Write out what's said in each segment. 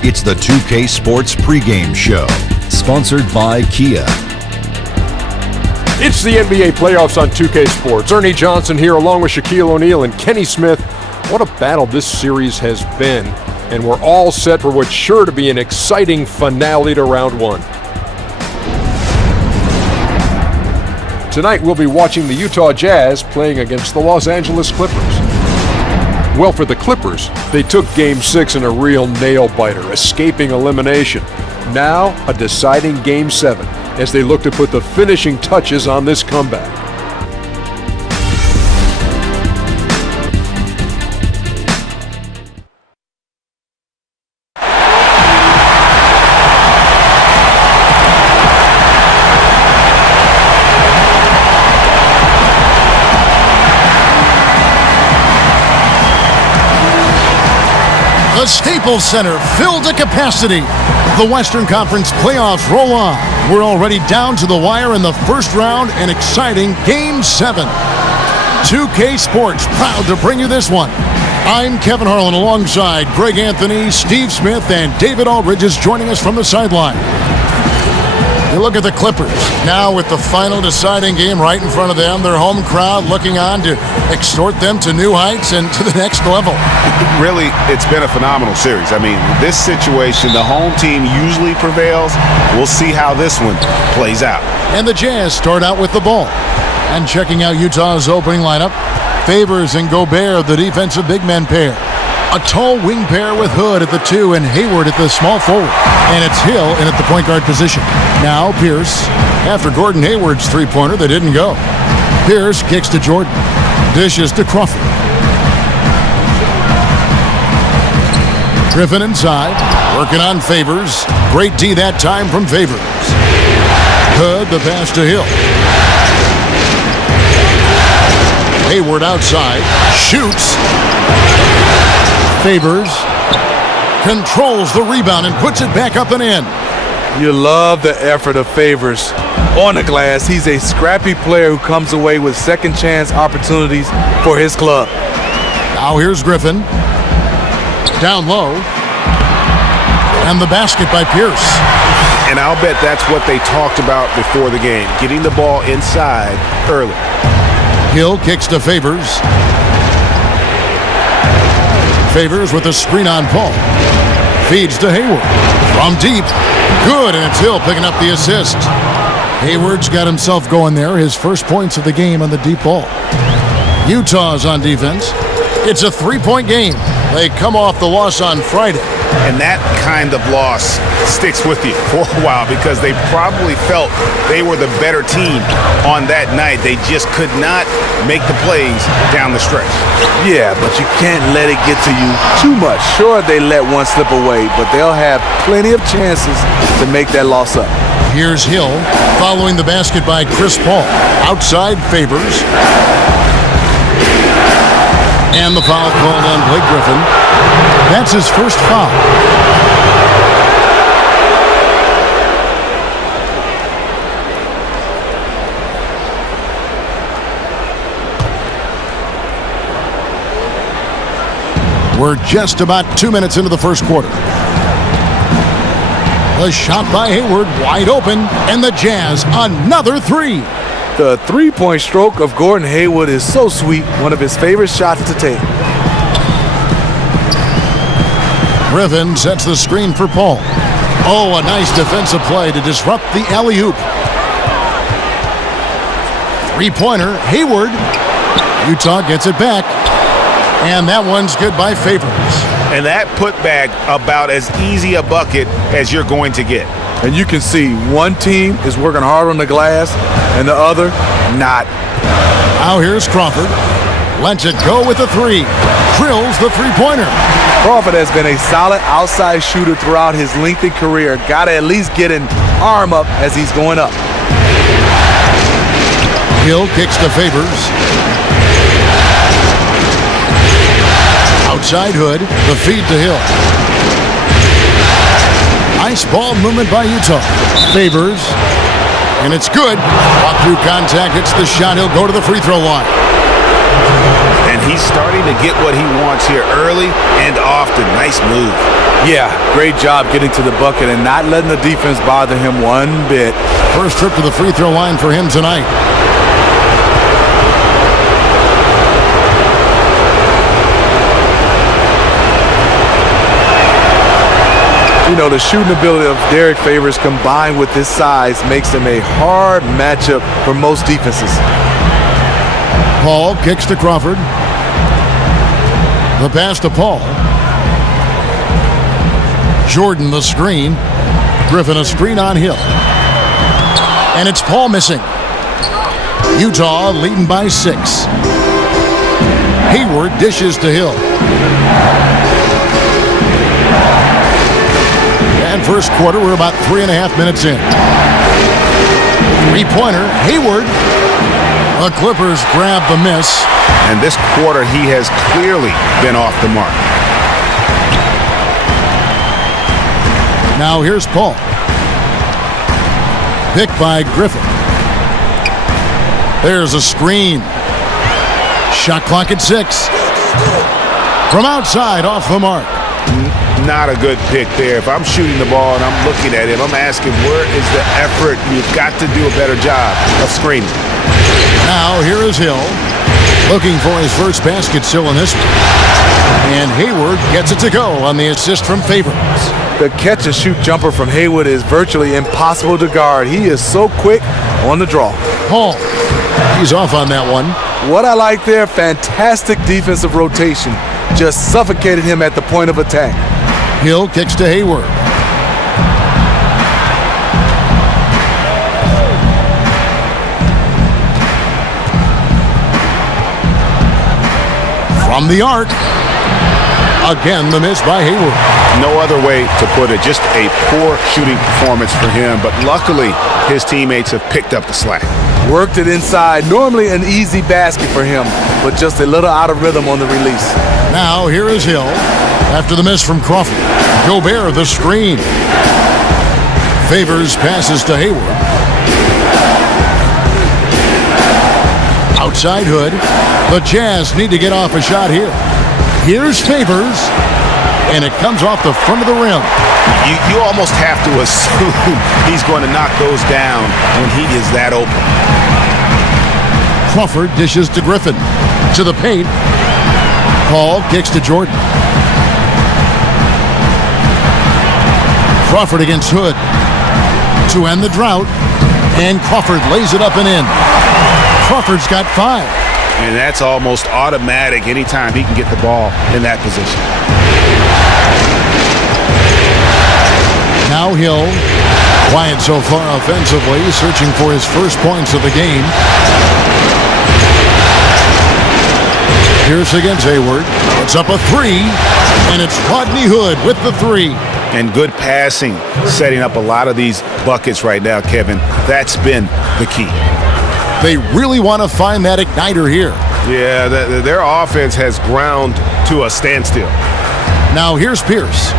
It's the 2K Sports pregame show, sponsored by Kia. It's the NBA playoffs on 2K Sports. Ernie Johnson here along with Shaquille O'Neal and Kenny Smith. What a battle this series has been, and we're all set for what's sure to be an exciting finale to round one. Tonight we'll be watching the Utah Jazz playing against the Los Angeles Clippers. Well, for the Clippers, they took Game 6 in a real nail-biter, escaping elimination. Now, a deciding Game 7 as they look to put the finishing touches on this comeback. The Staples Center filled to capacity. The Western Conference playoffs roll on. We're already down to the wire in the first round, an exciting Game 7. 2K Sports proud to bring you this one. I'm Kevin Harlan alongside Greg Anthony, Steve Smith, and David Aldridge is joining us from the sideline. You look at the Clippers now with the final deciding game right in front of them. Their home crowd looking on to extort them to new heights and to the next level. Really, it's been a phenomenal series. I mean, this situation, the home team usually prevails. We'll see how this one plays out. And the Jazz start out with the ball. And checking out Utah's opening lineup, Favors and Gobert, the defensive big men pair. A tall wing pair with Hood at the 2 and Hayward at the small forward. And it's Hill in at the point guard position. Now Pierce, after Gordon Hayward's three-pointer that didn't go. Pierce kicks to Jordan. Dishes to Crawford. Griffin inside, working on Favors. Great D that time from Favors. Hood, the pass to Hill. Hayward outside, shoots. Favors controls the rebound and puts it back up and in. You love the effort of Favors on the glass. He's a scrappy player who comes away with second chance opportunities for his club. Now here's Griffin. Down low. And the basket by Pierce. And I'll bet that's what they talked about before the game, getting the ball inside early. Hill kicks to Favors. Favors with a screen on Paul. Feeds to Hayward. From deep. Good, and it's Hill picking up the assist. Hayward's got himself going there. His first points of the game on the deep ball. Utah's on defense. It's a three-point game. They come off the loss on Friday. And that kind of loss sticks with you for a while because they probably felt they were the better team on that night. They just could not make the plays down the stretch. Yeah, but you can't let it get to you too much. Sure, they let one slip away, but they'll have plenty of chances to make that loss up. Here's Hill following the basket by Chris Paul. Outside Favors. And the foul called on Blake Griffin. That's his first foul. We're just about 2 minutes into the first quarter. The shot by Hayward, wide open, and the Jazz another three. The three-point stroke of Gordon Hayward is so sweet, one of his favorite shots to take. Griffin sets the screen for Paul. Oh, a nice defensive play to disrupt the alley-oop. Three-pointer, Hayward. Utah gets it back. And that one's good by Favors. And that putback about as easy a bucket as you're going to get. And you can see one team is working hard on the glass and the other not. Now here's Crawford. Lets it go with the three. Drills the three-pointer. Crawford has been a solid outside shooter throughout his lengthy career. Got to at least get an arm up as he's going up. Hill kicks to Favors. Outside Hood, the feed to Hill. Nice ball movement by Utah. Favors. And it's good. Walk through contact, hits the shot. He'll go to the free throw line. And He's starting to get what he wants here early and often. Nice move. Yeah, great job getting to the bucket and not letting the defense bother him one bit. First trip to the free throw line for him tonight. You know, the shooting ability of Derek Favors combined with his size makes him a hard matchup for most defenses. Paul kicks to Crawford. The pass to Paul. Jordan the screen. Griffin a screen on Hill. And it's Paul missing. Utah leading by 6. Hayward dishes to Hill. And first quarter, we're about 3.5 minutes in. Three-pointer, Hayward. The Clippers grab the miss. And this quarter, he has clearly been off the mark. Now here's Paul. Picked by Griffin. There's a screen. Shot clock at 6. From outside, off the mark. Not a good pick there. If I'm shooting the ball and I'm looking at him, I'm asking, where is the effort? You've got to do a better job of screening. Now here is Hill. Looking for his first basket still in this one. And Hayward gets it to go on the assist from Favors. The catch-and-shoot jumper from Hayward is virtually impossible to guard. He is so quick on the draw. Paul, he's off on that one. What I like there, fantastic defensive rotation. Just suffocated him at the point of attack. Hill kicks to Hayward. From the arc. Again, the miss by Hayward. No other way to put it. Just a poor shooting performance for him. But luckily, his teammates have picked up the slack. Worked it inside. Normally an easy basket for him, but just a little out of rhythm on the release. Now here is Hill. After the miss from Crawford. Gobert the screen. Favors passes to Hayward. Outside Hood. The Jazz need to get off a shot here. Here's Favors. And it comes off the front of the rim. You almost have to assume he's going to knock those down when he is that open. Crawford dishes to Griffin. To the paint. Paul kicks to Jordan. Crawford against Hood. To end the drought. And Crawford lays it up and in. Crawford's got 5. And that's almost automatic anytime he can get the ball in that position. Now Hill, quiet so far offensively, searching for his first points of the game. Pierce against Hayward. It's up a 3, and it's Rodney Hood with the 3. And good passing, setting up a lot of these buckets right now, Kevin. That's been the key. They really want to find that igniter here. Yeah, their offense has ground to a standstill. Now here's Pierce.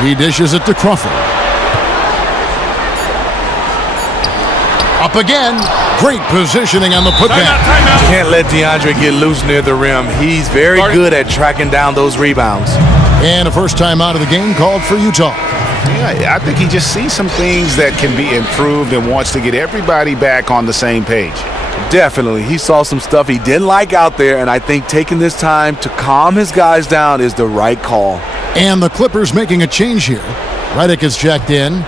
He dishes it to Crawford. Up again. Great positioning on the putback. Can't let DeAndre get loose near the rim. He's very good at tracking down those rebounds. And a first time out of the game called for Utah. Yeah, I think he just sees some things that can be improved and wants to get everybody back on the same page. Definitely. He saw some stuff he didn't like out there, and I think taking this time to calm his guys down is the right call. And the Clippers making a change here. Redick is checked in.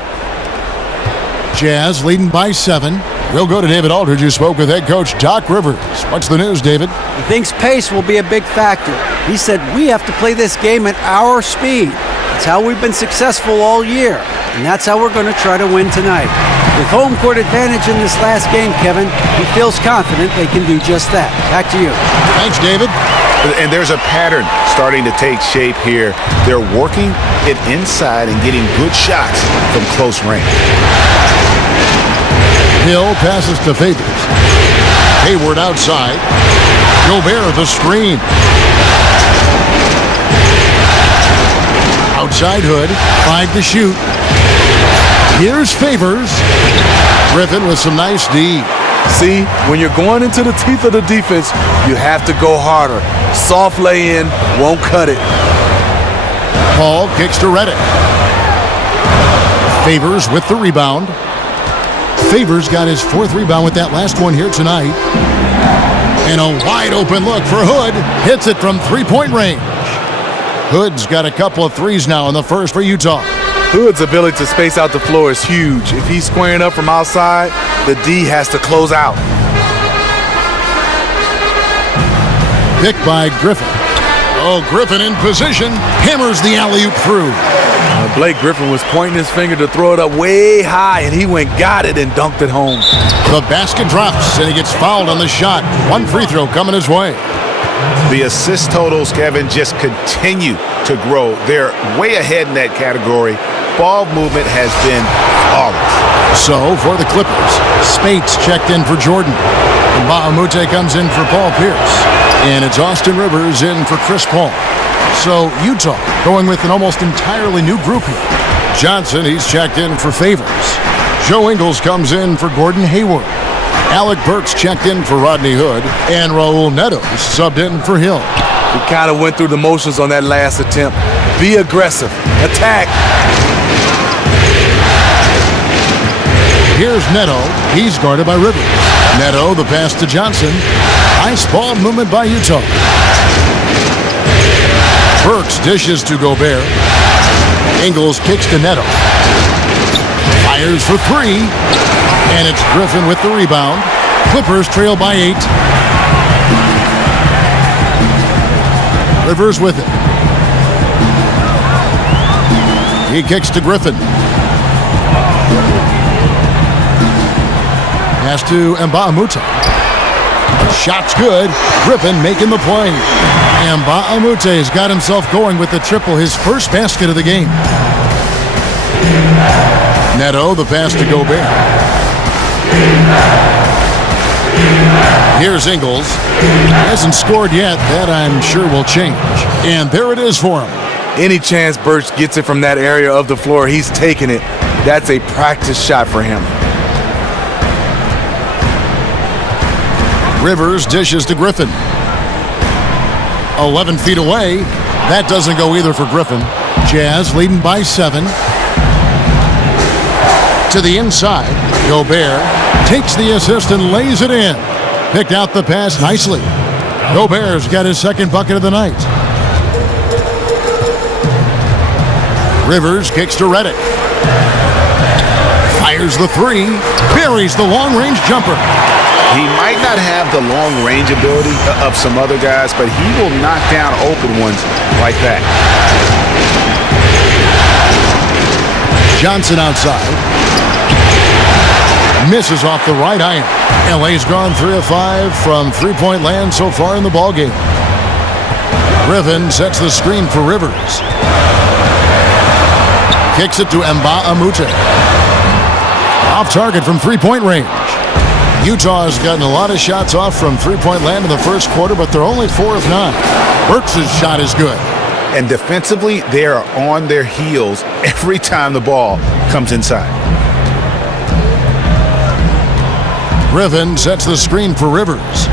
Jazz leading by 7. We'll go to David Aldridge, who spoke with head coach Doc Rivers. What's the news, David? He thinks pace will be a big factor. He said, we have to play this game at our speed. That's how we've been successful all year, and that's how we're going to try to win tonight. With home court advantage in this last game, Kevin, he feels confident they can do just that. Back to you. Thanks, David. And there's a pattern starting to take shape here. They're working it inside and getting good shots from close range. Hill passes to Favors. Hayward outside. Gobert the screen. Outside Hood. 5 to shoot. Here's Favors. Griffin with some nice D. See, when you're going into the teeth of the defense, you have to go harder. Soft lay-in won't cut it. Paul kicks to Reddick. Favors with the rebound. Favors got his 4th rebound with that last one here tonight. And a wide open look for Hood. Hits it from 3-point range. Hood's got a couple of threes now in the first for Utah. Hood's ability to space out the floor is huge. If he's squaring up from outside, the D has to close out. Picked by Griffin. Oh, Griffin in position. Hammers the alley-oop through. Blake Griffin was pointing his finger to throw it up way high, and he got it and dunked it home. The basket drops, and he gets fouled on the shot. 1 free throw coming his way. The assist totals, Kevin, just continue to grow. They're way ahead in that category. Ball movement has been flawless. So, for the Clippers, Spates checked in for Jordan. And Bahamute comes in for Paul Pierce. And it's Austin Rivers in for Chris Paul. So, Utah going with an almost entirely new group here. Johnson, he's checked in for Favors. Joe Ingles comes in for Gordon Hayward. Alec Burks checked in for Rodney Hood. And Raul Neto subbed in for Hill. He kind of went through the motions on that last attempt. Be aggressive. Attack. Here's Neto. He's guarded by Rivers. Neto, the pass to Johnson. Nice ball movement by Utah. Burks dishes to Gobert. Ingles kicks to Neto. Fires for 3. And it's Griffin with the rebound. Clippers trail by 8. Rivers with it. He kicks to Griffin. Pass to Mbamute. Shot's good. Griffin making the play. Mbaamute's got himself going with the triple, his first basket of the game. Neto, the pass to Gobert. Here's Ingles. Hasn't scored yet. That, I'm sure, will change. And there it is for him. Any chance Burks gets it from that area of the floor, he's taking it. That's a practice shot for him. Rivers dishes to Griffin. 11 feet away. That doesn't go either for Griffin. Jazz leading by 7. To the inside. Gobert takes the assist and lays it in. Picked out the pass nicely. Gobert's got his 2nd bucket of the night. Rivers kicks to Reddick. Fires the 3. Buries the long-range jumper. He might not have the long-range ability of some other guys, but he will knock down open ones like that. Johnson outside. Misses off the right iron. LA's gone 3 of 5 from 3-point land so far in the ballgame. Griffin sets the screen for Rivers. Kicks it to Mbamute. Off target from 3-point range. Utah has gotten a lot of shots off from 3-point land in the first quarter, but they're only 4 of 9. Burks' shot is good. And defensively, they are on their heels every time the ball comes inside. Griffin sets the screen for Rivers.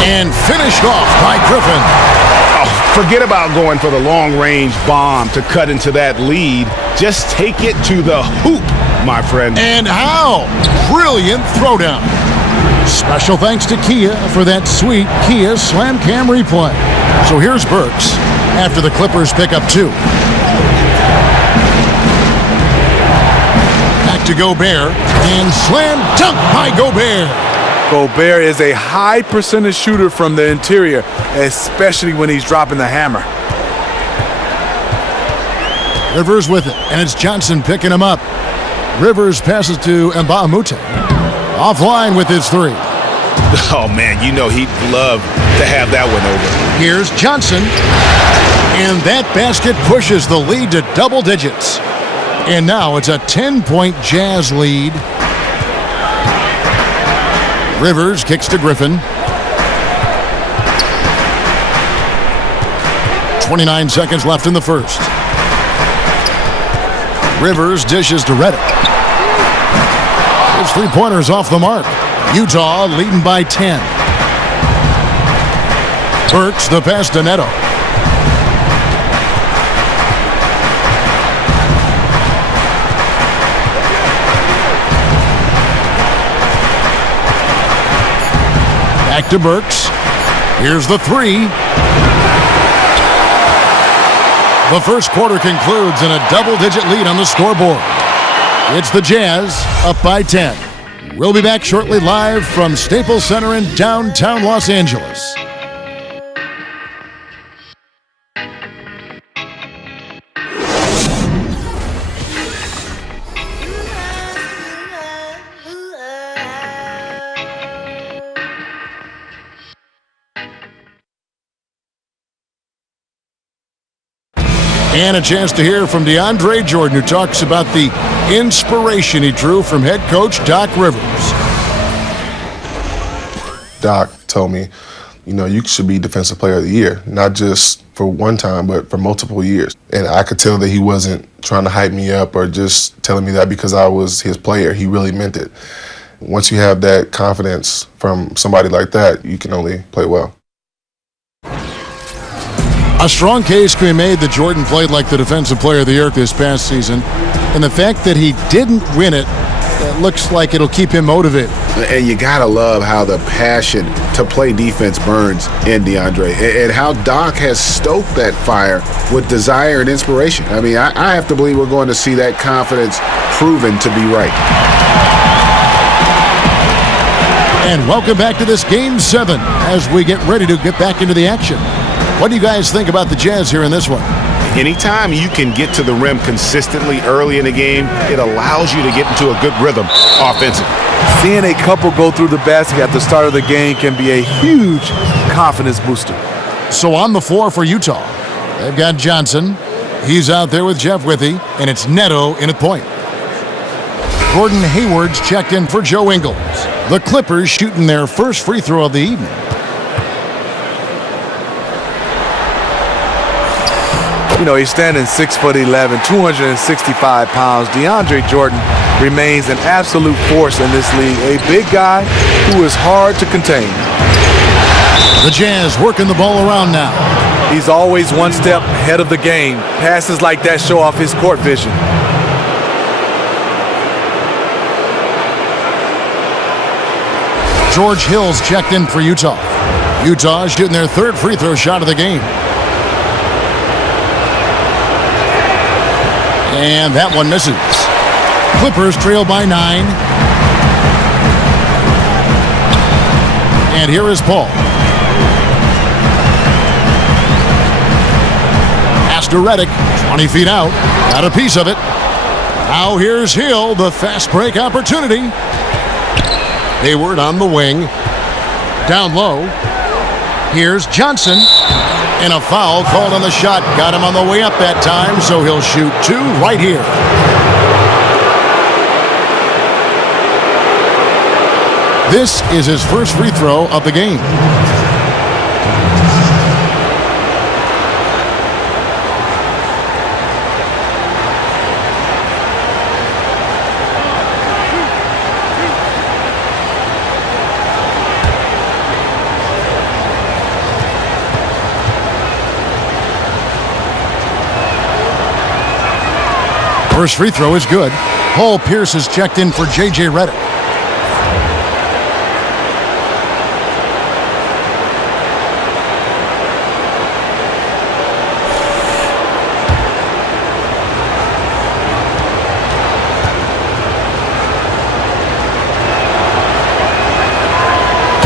And finished off by Griffin. Oh, forget about going for the long-range bomb to cut into that lead. Just take it to the hoop, my friend. And how? Brilliant throwdown. Special thanks to Kia for that sweet Kia Slam Cam replay. So here's Burks after the Clippers pick up 2. Back to Gobert, and slam dunk by Gobert. Gobert is a high percentage shooter from the interior, especially when he's dropping the hammer. Rivers with it, and it's Johnson picking him up. Rivers passes to Mbamute. Offline with his 3. Oh, man, you know he'd love to have that one over. Here's Johnson. And that basket pushes the lead to double digits. And now it's a 10-point Jazz lead. Rivers kicks to Griffin. 29 seconds left in the first. Rivers dishes to Reddick. Gives three-pointers off the mark. Utah leading by 10. Burks the pass to Neto. Back to Burks. Here's the three. The first quarter concludes in a double-digit lead on the scoreboard. It's the Jazz up by 10. We'll be back shortly live from Staples Center in downtown Los Angeles. And a chance to hear from DeAndre Jordan, who talks about the inspiration he drew from head coach Doc Rivers. Doc told me, you should be Defensive Player of the Year, not just for one time, but for multiple years. And I could tell that he wasn't trying to hype me up or just telling me that because I was his player. He really meant it. Once you have that confidence from somebody like that, you can only play well. A strong case can be made that Jordan played like the Defensive Player of the Year this past season, and the fact that he didn't win it, looks like it'll keep him motivated. And you gotta love how the passion to play defense burns in DeAndre, and how Doc has stoked that fire with desire and inspiration. I mean, I have to believe we're going to see that confidence proven to be right. And welcome back to this Game 7 as we get ready to get back into the action. What do you guys think about the Jazz here in this one? Anytime you can get to the rim consistently early in the game, it allows you to get into a good rhythm offensively. Seeing a couple go through the basket at the start of the game can be a huge confidence booster. So on the floor for Utah, they've got Johnson. He's out there with Jeff Withey, and it's Neto in at point. Gordon Hayward's checked in for Joe Ingles. The Clippers shooting their first free throw of the evening. He's standing 6'11", 265 pounds. DeAndre Jordan remains an absolute force in this league, a big guy who is hard to contain. The Jazz working the ball around now. He's always one step ahead of the game. Passes like that show off his court vision. George Hill's checked in for Utah. Utah shooting their third free throw shot of the game. And that one misses. Clippers trail by 9. And here is Paul. Pass to Redick, 20 feet out. Got a piece of it. Now here's Hill, the fast break opportunity. Hayward on the wing. Down low. Here's Johnson. And a foul called on the shot. Got him on the way up that time, so he'll shoot 2 right here. This is his first free throw of the game. First free throw is good. Paul Pierce is checked in for J.J. Redick.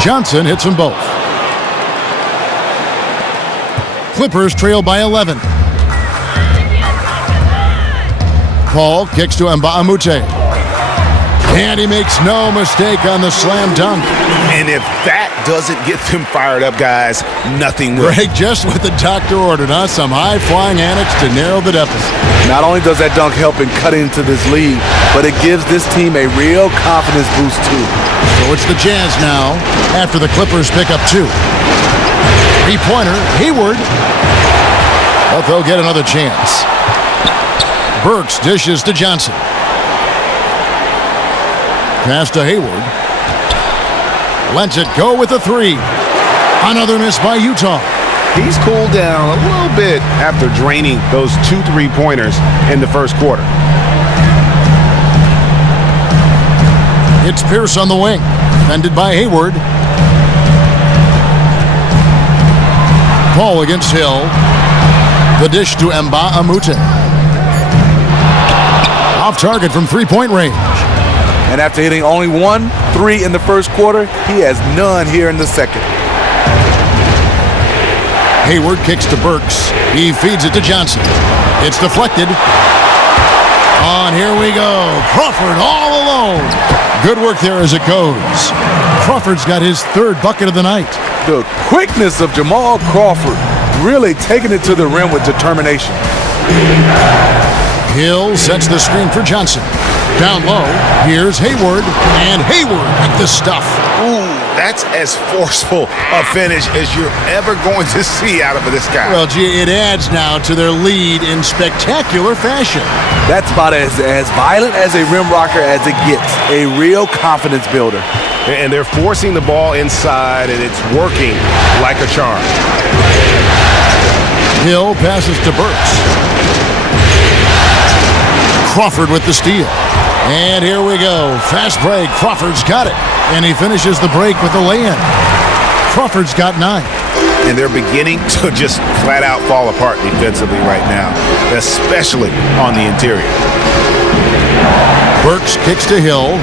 Johnson hits them both. Clippers trail by 11. Paul kicks to Mbah a Moute. And he makes no mistake on the slam dunk. And if that doesn't get them fired up, guys, nothing will. Greg, just what the doctor ordered, huh? Some high-flying antics to narrow the deficit. Not only does that dunk help in cutting into this lead, but it gives this team a real confidence boost, too. So it's the Jazz now after the Clippers pick up 2. Three-pointer, Hayward. But they'll get another chance. Burks dishes to Johnson. Pass to Hayward. Lets it go with a three. Another miss by Utah. He's cooled down a little bit after draining those 2 3-pointers in the first quarter. It's Pierce on the wing. Defended by Hayward. Paul against Hill. The dish to Mbah a Moute. Off target from three-point range. And after hitting only 1 3 in the first quarter, he has none here in the second. Hayward kicks to Burks. He feeds it to Johnson. It's deflected. On, here we go. Crawford all alone. Good work there as it goes. Crawford's got his 3rd bucket of the night. The quickness of Jamal Crawford really taking it to the rim with determination. Hill sets the screen for Johnson. Down low, here's Hayward, and Hayward with the stuff. Ooh, that's as forceful a finish as you're ever going to see out of this guy. Well, gee, it adds now to their lead in spectacular fashion. That's about as violent as a rim rocker as it gets. A real confidence builder. And they're forcing the ball inside, and it's working like a charm. Hill passes to Burks. Crawford with the steal. And here we go. Fast break. Crawford's got it. And he finishes the break with the lay-in. Crawford's got 9. And they're beginning to just flat out fall apart defensively right now, especially on the interior. Burks kicks to Hill.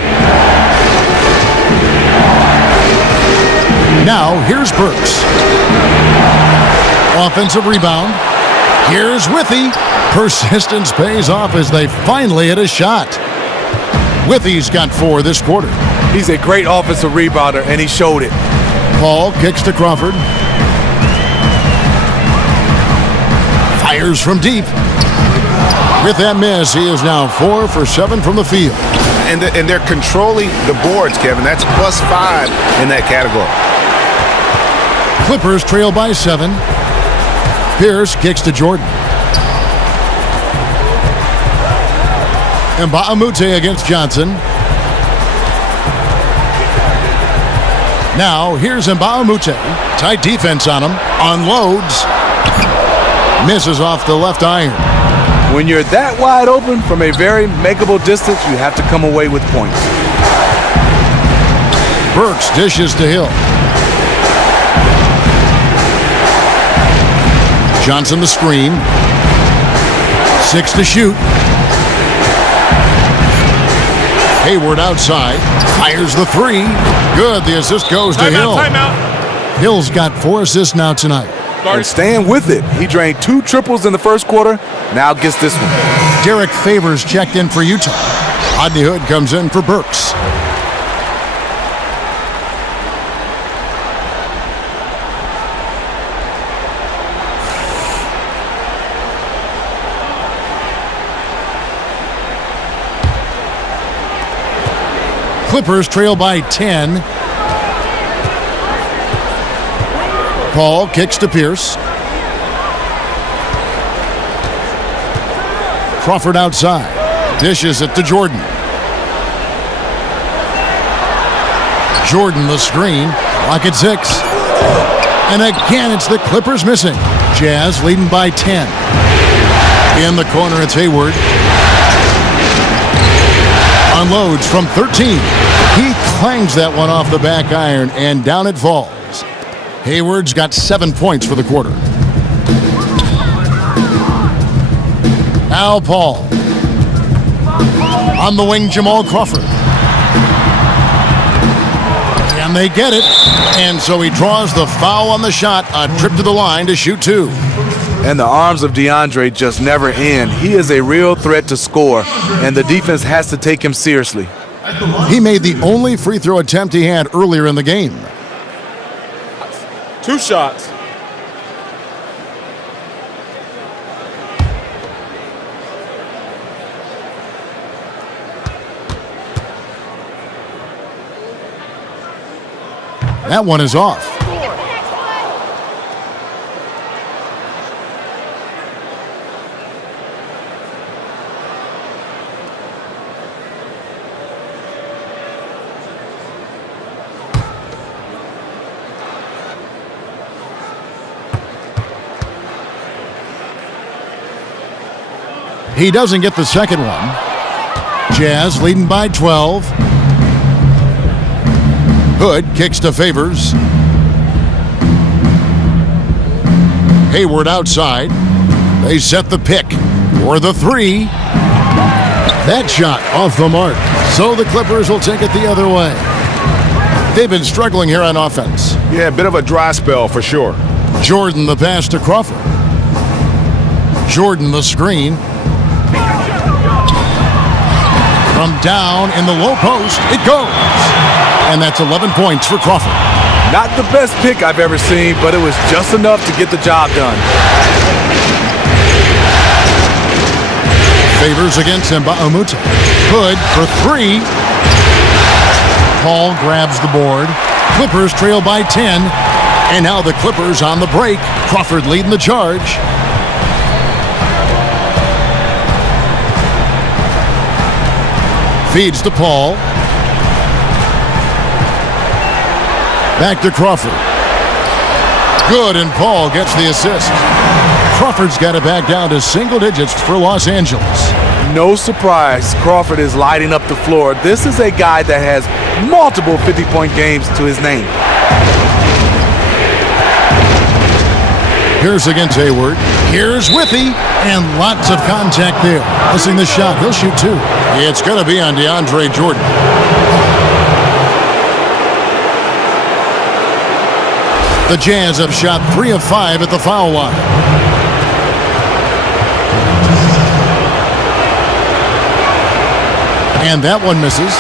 Now, here's Burks. Offensive rebound. Here's Withey. Persistence pays off as they finally hit a shot. Withey's got 4 this quarter. He's a great offensive rebounder, and he showed it. Paul kicks to Crawford. Fires from deep. With that miss, he is now 4 for 7 from the field. And they're controlling the boards, Kevin. That's +5 in that category. Clippers trail by 7. Pierce kicks to Jordan. Mbah a Moute against Johnson. Now, here's Mbah a Moute. Tight defense on him. Unloads. Misses off the left iron. When you're that wide open from a very makeable distance, you have to come away with points. Burks dishes to Hill. Johnson the screen. 6 to shoot. Hayward outside. Fires the 3. Good. The assist goes to Hill. Timeout. Hill's got 4 assists now tonight. And staying with it. He drained 2 triples in the first quarter. Now gets this one. Derek Favors checked in for Utah. Rodney Hood comes in for Burks. Clippers trail by 10. Paul kicks to Pierce. Crawford outside. Dishes it to Jordan. Jordan the screen. Lock at 6. And again, it's the Clippers missing. Jazz leading by 10. In the corner, it's Hayward. Unloads from 13. He clangs that one off the back iron, and down it falls. Hayward's got 7 points for the quarter. Al Paul. On the wing, Jamal Crawford. And they get it. And so he draws the foul on the shot. A trip to the line to shoot 2. And the arms of DeAndre just never end. He is a real threat to score, and the defense has to take him seriously. He made the only free throw attempt he had earlier in the game. 2 shots. That one is off. He doesn't get the second one. Jazz leading by 12. Hood kicks to Favors. Hayward outside. They set the pick for the three. That shot off the mark. So the Clippers will take it the other way. They've been struggling here on offense. Yeah, a bit of a dry spell for sure. Jordan the pass to Crawford. Jordan the screen. From down in the low post, it goes. And that's 11 points for Crawford. Not the best pick I've ever seen, but it was just enough to get the job done. Favors against Mba'amoute. Hood for three. Paul grabs the board. Clippers trail by 10. And now the Clippers on the break. Crawford leading the charge. Feeds to Paul. Back to Crawford. Good, and Paul gets the assist. Crawford's got it back down to single digits for Los Angeles. No surprise, Crawford is lighting up the floor. This is a guy that has multiple 50-point games to his name. Here's against Hayward. Here's Withy, and lots of contact there. Missing the shot. He'll shoot two. It's going to be on DeAndre Jordan. The Jazz have shot 3 of 5 at the foul line. And that one misses.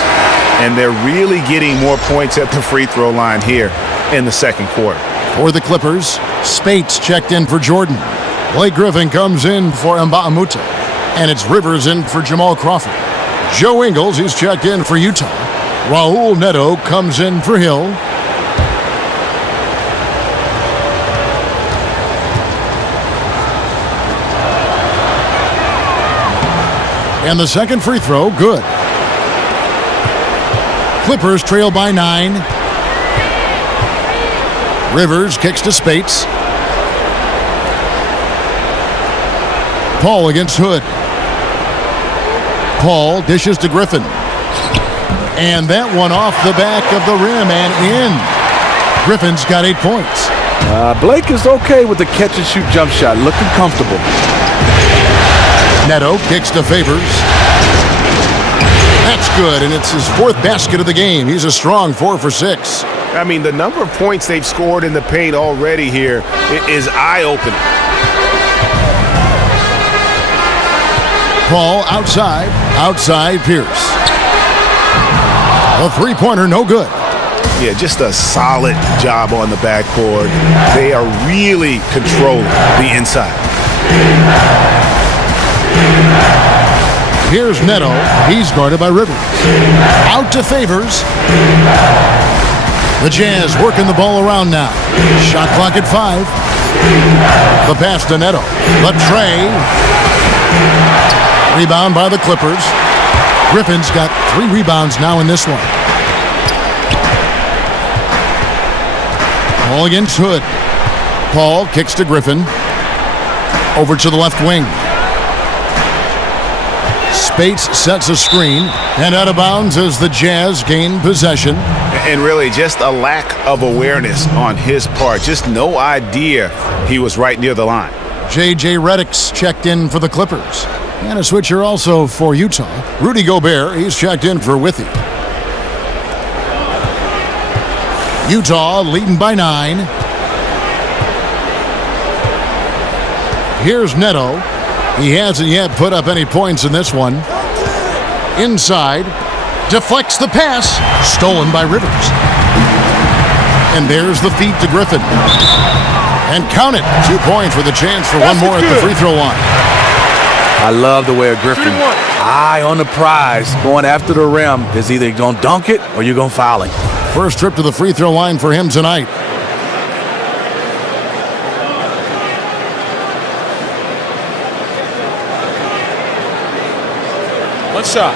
And they're really getting more points at the free throw line here in the second quarter. For the Clippers, Spates checked in for Jordan. Blake Griffin comes in for Mba'amoute. And it's Rivers in for Jamal Crawford. Joe Ingles, he's checked in for Utah. Raul Neto comes in for Hill. And the second free throw, good. Clippers trail by 9. Rivers kicks to Spates. Paul against Hood. Paul dishes to Griffin. And that one off the back of the rim and in. Griffin's got 8 points. Blake is okay with the catch-and-shoot jump shot, looking comfortable. Neto kicks to Favors. That's good, and it's his 4th basket of the game. He's a strong 4 for 6. I mean, the number of points they've scored in the paint already here is eye-opening. Paul outside Pierce. A three-pointer, no good. Yeah, just a solid job on the backboard. They are really controlling the inside. Here's Neto. He's guarded by Rivers. Out to Favors. The Jazz working the ball around now. Shot clock at 5. The pass to Neto. The tray. Rebound by the Clippers. Griffin's got 3 rebounds now in this one. Paul against Hood. Paul kicks to Griffin. Over to the left wing. Spates sets a screen, and out of bounds as the Jazz gain possession. And really just a lack of awareness on his part. Just no idea he was right near the line. J.J. Redick's checked in for the Clippers. And a switcher also for Utah. Rudy Gobert, he's checked in for Withy. Utah leading by 9. Here's Neto. He hasn't yet put up any points in this one. Inside. Deflects the pass. Stolen by Rivers. And there's the feed to Griffin. And count it. 2 points with a chance for one more at the free throw line. I love the way of Griffin. Eye on the prize, going after the rim. Is either going to dunk it or you're going to foul him. First trip to the free throw line for him tonight. One shot.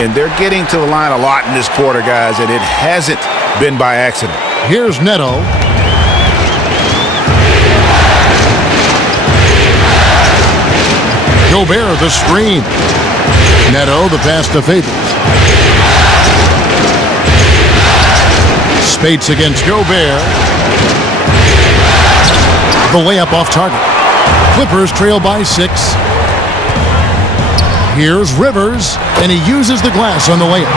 And they're getting to the line a lot in this quarter, guys, and it hasn't been by accident. Here's Neto. Gobert, the screen. Neto, the pass to Favors. Spates against Gobert. The layup off target. Clippers trail by 6. Here's Rivers, and he uses the glass on the layup.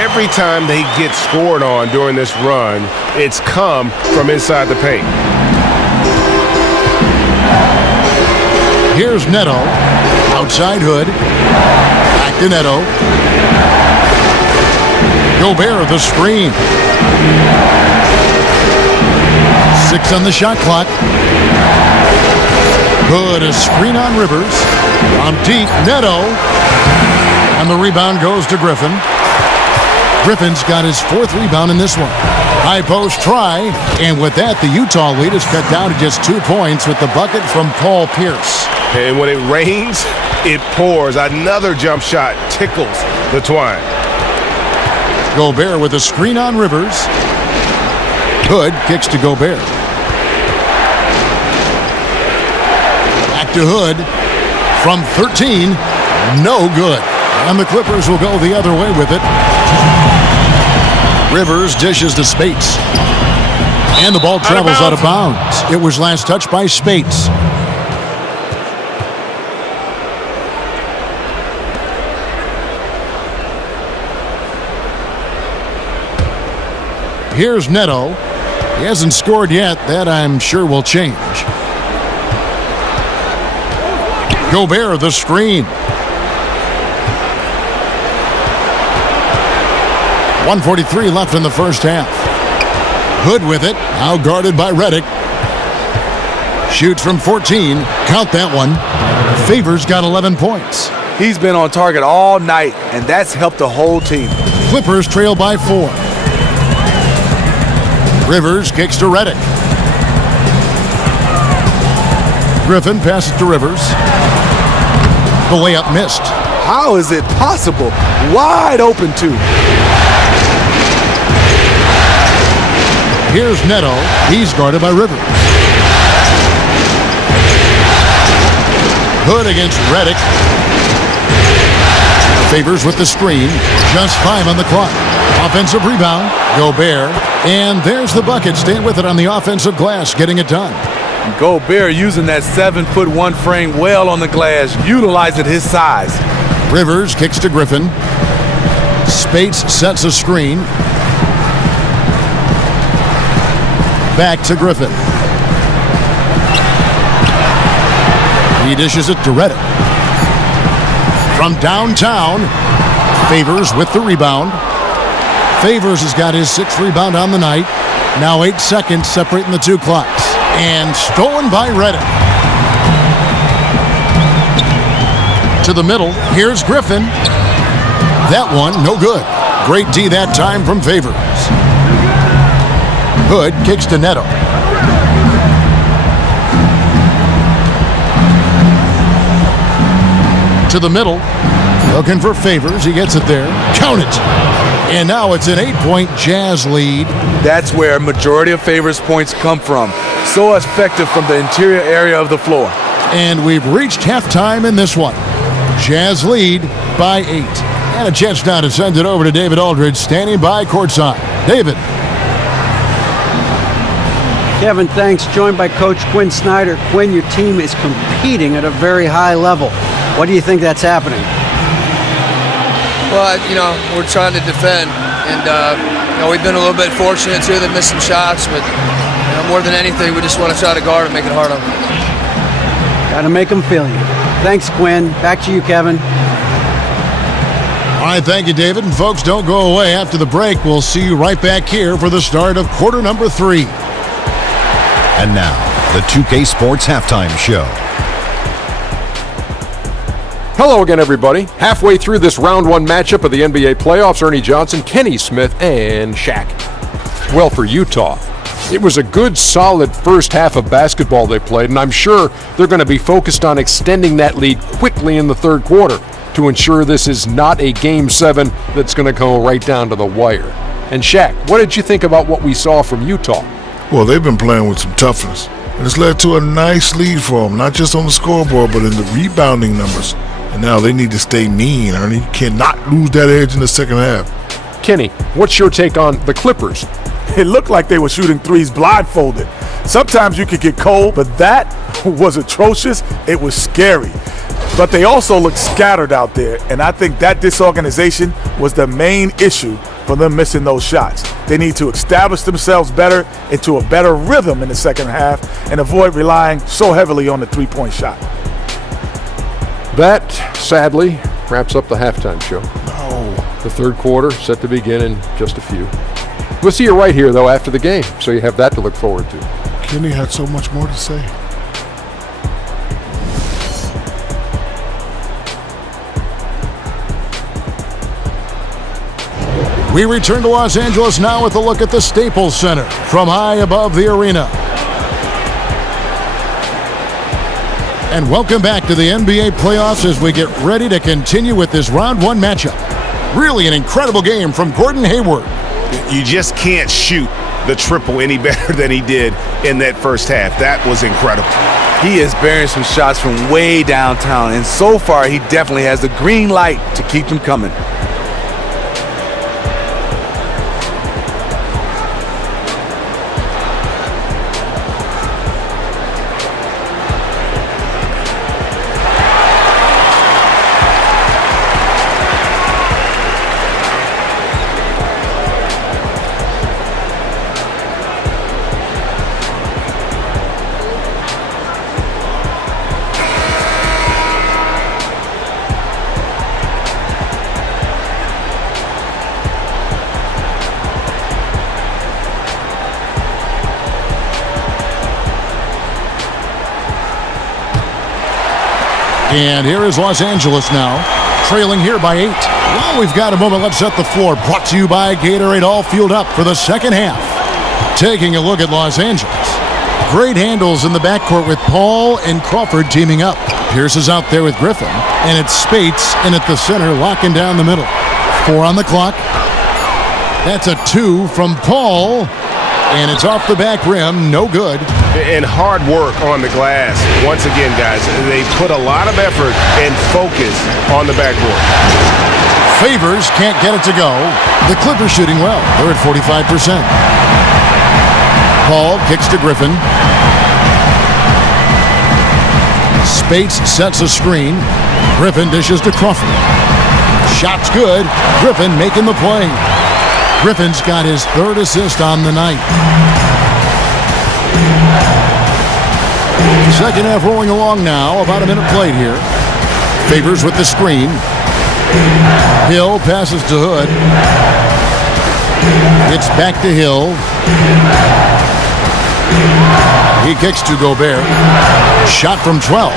Every time they get scored on during this run, it's come from inside the paint. Here's Neto. Outside Hood. Back to Neto. Gobert, the screen. 6 on the shot clock. Hood, a screen on Rivers. From deep, Neto. And the rebound goes to Griffin. Griffin's got his 4th rebound in this one. High post try, and with that, the Utah lead is cut down to just 2 points with the bucket from Paul Pierce. And when it rains, it pours. Another jump shot tickles the twine. Gobert with a screen on Rivers. Hood kicks to Gobert. Back to Hood. From 13, no good. And the Clippers will go the other way with it. Rivers dishes to Spates. And the ball travels out of bounds. It was last touched by Spates. Here's Neto. He hasn't scored yet. That, I'm sure, will change. Gobert, the screen. 1:43 left in the first half. Hood with it, now guarded by Redick. Shoots from 14, count that one. Favors got 11 points. He's been on target all night, and that's helped the whole team. Clippers trail by 4. Rivers kicks to Redick. Griffin passes to Rivers. The layup missed. How is it possible? Wide open, too. Here's Neto. He's guarded by Rivers. Hood against Redick. Favors with the screen. Just 5 on the clock. Offensive rebound. Gobert. And there's the bucket. Staying with it on the offensive glass, getting it done. Gobert using that 7'1" frame well on the glass, utilizing his size. Rivers kicks to Griffin. Spates sets a screen. Back to Griffin. He dishes it to Redick. From downtown, Favors with the rebound. Favors has got his 6th rebound on the night. Now 8 seconds separating the 2 clocks. And stolen by Redick. To the middle, here's Griffin. That one, no good. Great D that time from Favors. Hood kicks to Neto. To the middle, looking for Favors. He gets it there. Count it. And now it's an 8-point Jazz lead. That's where a majority of Favors' points come from. So effective from the interior area of the floor. And we've reached halftime in this one. Jazz lead by 8. And a chance now to send it over to David Aldridge, standing by courtside. David. Kevin, thanks. Joined by Coach Quinn Snyder. Quinn, your team is competing at a very high level. What do you think that's happening? Well, we're trying to defend, and we've been a little bit fortunate too. They missed some shots, but more than anything, we just want to try to guard and make it hard on them. Got to make them feel you. Thanks, Quinn. Back to you, Kevin. All right, thank you, David. And folks, don't go away. After the break, we'll see you right back here for the start of quarter number 3. And now, the 2K Sports Halftime Show. Hello again, everybody. Halfway through this round 1 matchup of the NBA playoffs, Ernie Johnson, Kenny Smith, and Shaq. Well, for Utah, it was a good, solid first half of basketball they played, and I'm sure they're going to be focused on extending that lead quickly in the third quarter. to ensure this is not a Game 7 that's going to go right down to the wire. And Shaq, what did you think about what we saw from Utah? Well, they've been playing with some toughness, and it's led to a nice lead for them, not just on the scoreboard, but in the rebounding numbers. And now they need to stay mean, Ernie. You cannot lose that edge in the second half. Kenny, what's your take on the Clippers? It looked like they were shooting threes blindfolded. Sometimes you could get cold, but that was atrocious. It was scary. But they also looked scattered out there, and I think that disorganization was the main issue for them missing those shots. They need to establish themselves better into a better rhythm in the second half and avoid relying so heavily on the three-point shot. That, sadly, wraps up the halftime show. The third quarter set to begin in just a few. We'll see you right here, though, after the game, so you have that to look forward to. Kenny had so much more to say. We return to Los Angeles now with a look at the Staples Center from high above the arena. And welcome back to the NBA playoffs as we get ready to continue with this round one matchup. Really an incredible game from Gordon Hayward. You just can't shoot the triple any better than he did in that first half. That was incredible. He is bearing some shots from way downtown, and so far he definitely has the green light to keep them coming. And here is Los Angeles now, trailing here by 8. Well, we've got a moment. Let's set the floor. Brought to you by Gatorade, all fueled up for the second half. Taking a look at Los Angeles. Great handles in the backcourt with Paul and Crawford teaming up. Pierce is out there with Griffin, and it's Spates in at the center, locking down the middle. 4 on the clock. That's a 2 from Paul, and it's off the back rim, no good. And hard work on the glass. Once again, guys, they put a lot of effort and focus on the backboard. Favors can't get it to go. The Clippers shooting well. They're at 45%. Paul kicks to Griffin. Spates sets a screen. Griffin dishes to Crawford. Shot's good. Griffin making the play. Griffin's got his third assist on the night. Second half rolling along now. About a minute played here. Favors with the screen. Hill passes to Hood. It's back to Hill. He kicks to Gobert. Shot from 12.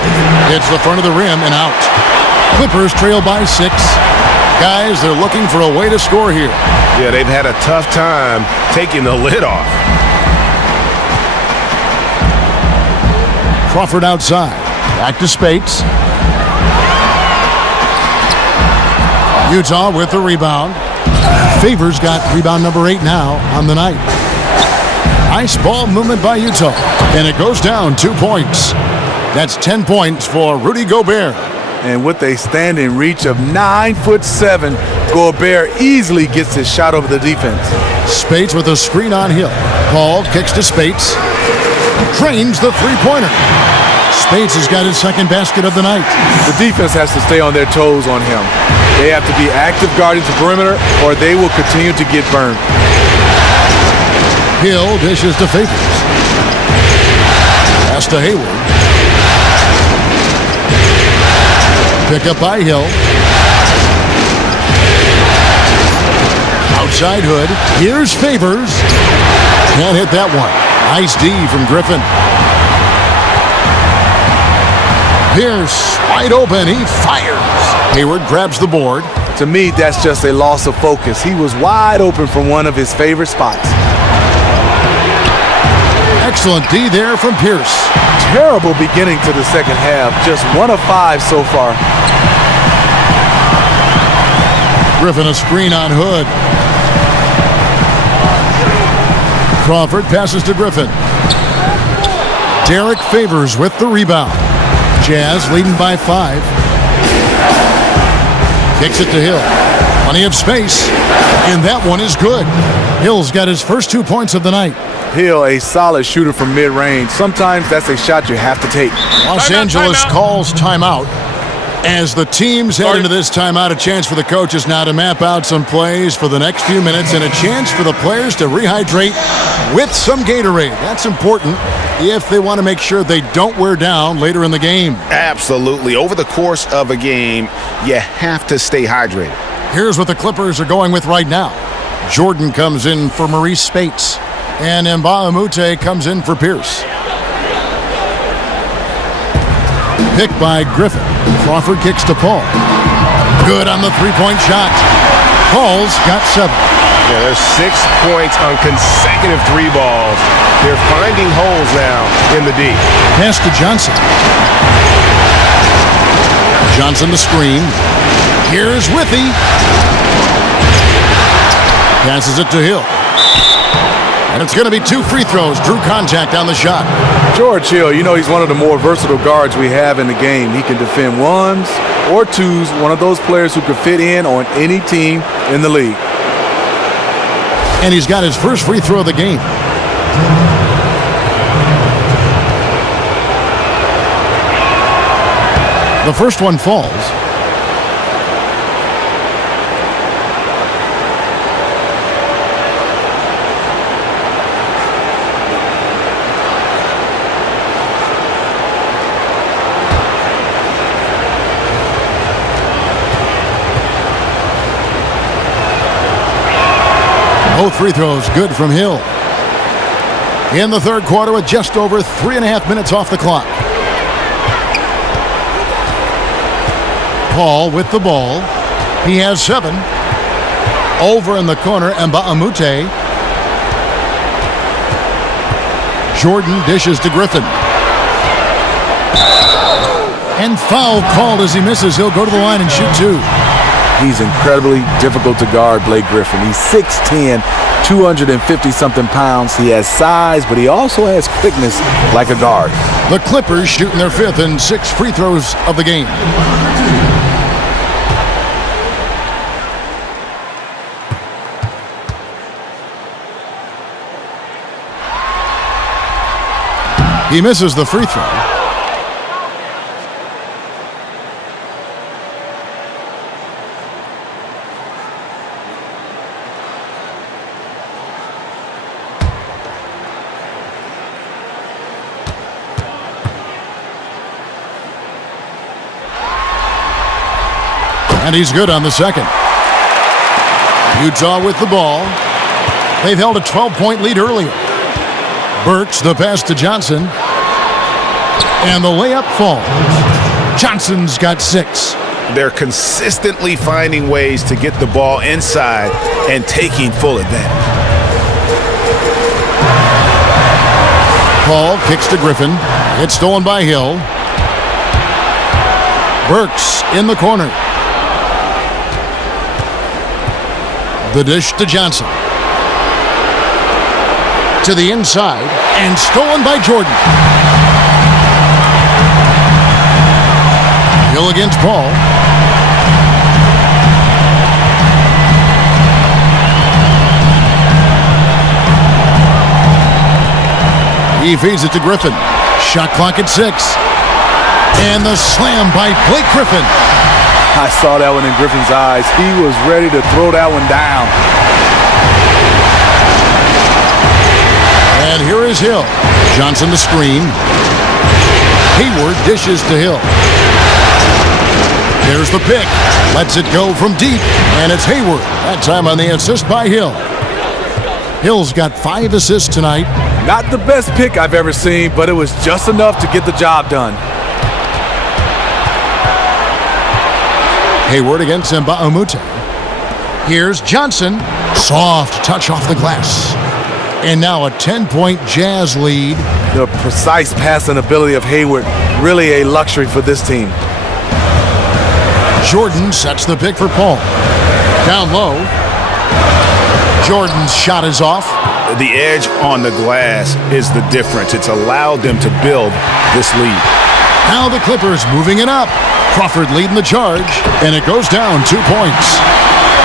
Hits the front of the rim and out. Clippers trail by 6. Guys, they're looking for a way to score here. Yeah, they've had a tough time taking the lid off. Crawford outside. Back to Spates. Utah with the rebound. Favors got rebound number 8 now on the night. Nice ball movement by Utah. And it goes down 2 points. That's 10 points for Rudy Gobert. And with a standing reach of 9'7", Gobert easily gets his shot over the defense. Spates with a screen on Hill. Paul kicks to Spates. Drains the three-pointer. Spates has got his second basket of the night. The defense has to stay on their toes on him. They have to be active guarding the perimeter or they will continue to get burned. Hill dishes to Favors. Pass to Hayward. Pick up by Hill. Outside Hood. Here's Favors. Can't hit that one. Nice D from Griffin. Pierce wide open. He fires. Hayward grabs the board. To me, that's just a loss of focus. He was wide open from one of his favorite spots. Excellent D there from Pierce. Terrible beginning to the second half. Just 1 of 5 so far. Griffin a screen on Hood. Crawford passes to Griffin. Derek Favors with the rebound. Jazz leading by 5. Kicks it to Hill. Plenty of space, and that one is good. Hill's got his first 2 points of the night. Hill, a solid shooter from mid-range. Sometimes that's a shot you have to take. Los Angeles calls timeout. As the teams head into this timeout, a chance for the coaches now to map out some plays for the next few minutes and a chance for the players to rehydrate with some Gatorade. That's important if they want to make sure they don't wear down later in the game. Absolutely. Over the course of a game, you have to stay hydrated. Here's what the Clippers are going with right now. Jordan comes in for Maurice Spates, and Mbah a Moute comes in for Pierce. Pick by Griffin. Crawford kicks to Paul. Good on the three-point shot. Paul's got 7. Yeah, there's 6 points on consecutive 3 balls. They're finding holes now in the D. Pass to Johnson. Johnson the screen. Here's Withy. Passes it to Hill. And it's going to be 2 free throws. Drew contact on the shot. George Hill, you know he's one of the more versatile guards we have in the game. He can defend ones or twos, one of those players who could fit in on any team in the league. And he's got his first free throw of the game. The first one falls. Both free throws good from Hill. In the third quarter with just over 3.5 minutes off the clock. Paul with the ball. He has 7. Over in the corner, Mbah a Moute. Jordan dishes to Griffin. And foul called as he misses. He'll go to the line and shoot 2. He's incredibly difficult to guard, Blake Griffin. He's 6'10", 250-something pounds. He has size, but he also has quickness like a guard. The Clippers shooting their 5th and 6th free throws of the game. He misses the free throw. And he's good on the second. Utah with the ball. They've held a 12-point lead earlier. Burks the pass to Johnson. And the layup falls. Johnson's got 6. They're consistently finding ways to get the ball inside and taking full advantage. Paul kicks to Griffin. It's stolen by Hill. Burks in the corner. The dish to Johnson. To the inside, and stolen by Jordan. Hill against Paul. He feeds it to Griffin. Shot clock at 6. And the slam by Blake Griffin. I saw that one in Griffin's eyes. He was ready to throw that one down. And here is Hill. Johnson the screen. Hayward dishes to Hill. There's the pick. Lets it go from deep. And it's Hayward. That time on the assist by Hill. Hill's got 5 assists tonight. Not the best pick I've ever seen, but it was just enough to get the job done. Hayward against Mbah a Moute. Here's Johnson. Soft touch off the glass. And now a 10-point Jazz lead. The precise passing ability of Hayward, really a luxury for this team. Jordan sets the pick for Paul. Down low. Jordan's shot is off. The edge on the glass is the difference. It's allowed them to build this lead. Now the Clippers moving it up. Crawford leading the charge, and it goes down 2 points.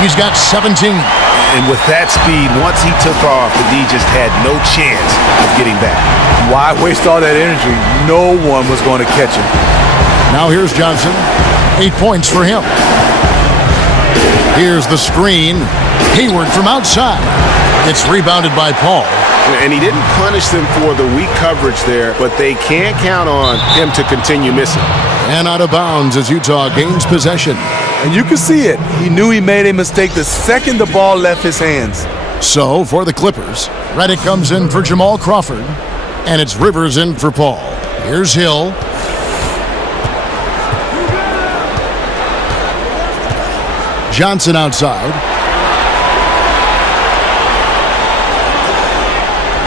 He's got 17. And with that speed, once he took off, the D just had no chance of getting back. Why waste all that energy? No one was going to catch him. Now here's Johnson. 8 points for him. Here's the screen. Hayward from outside. It's rebounded by Paul. And he didn't punish them for the weak coverage there, but they can't count on him to continue missing. And out of bounds as Utah gains possession. And you can see it. He knew he made a mistake the second the ball left his hands. So for the Clippers, Redick comes in for Jamal Crawford, and it's Rivers in for Paul. Here's Hill. Johnson outside.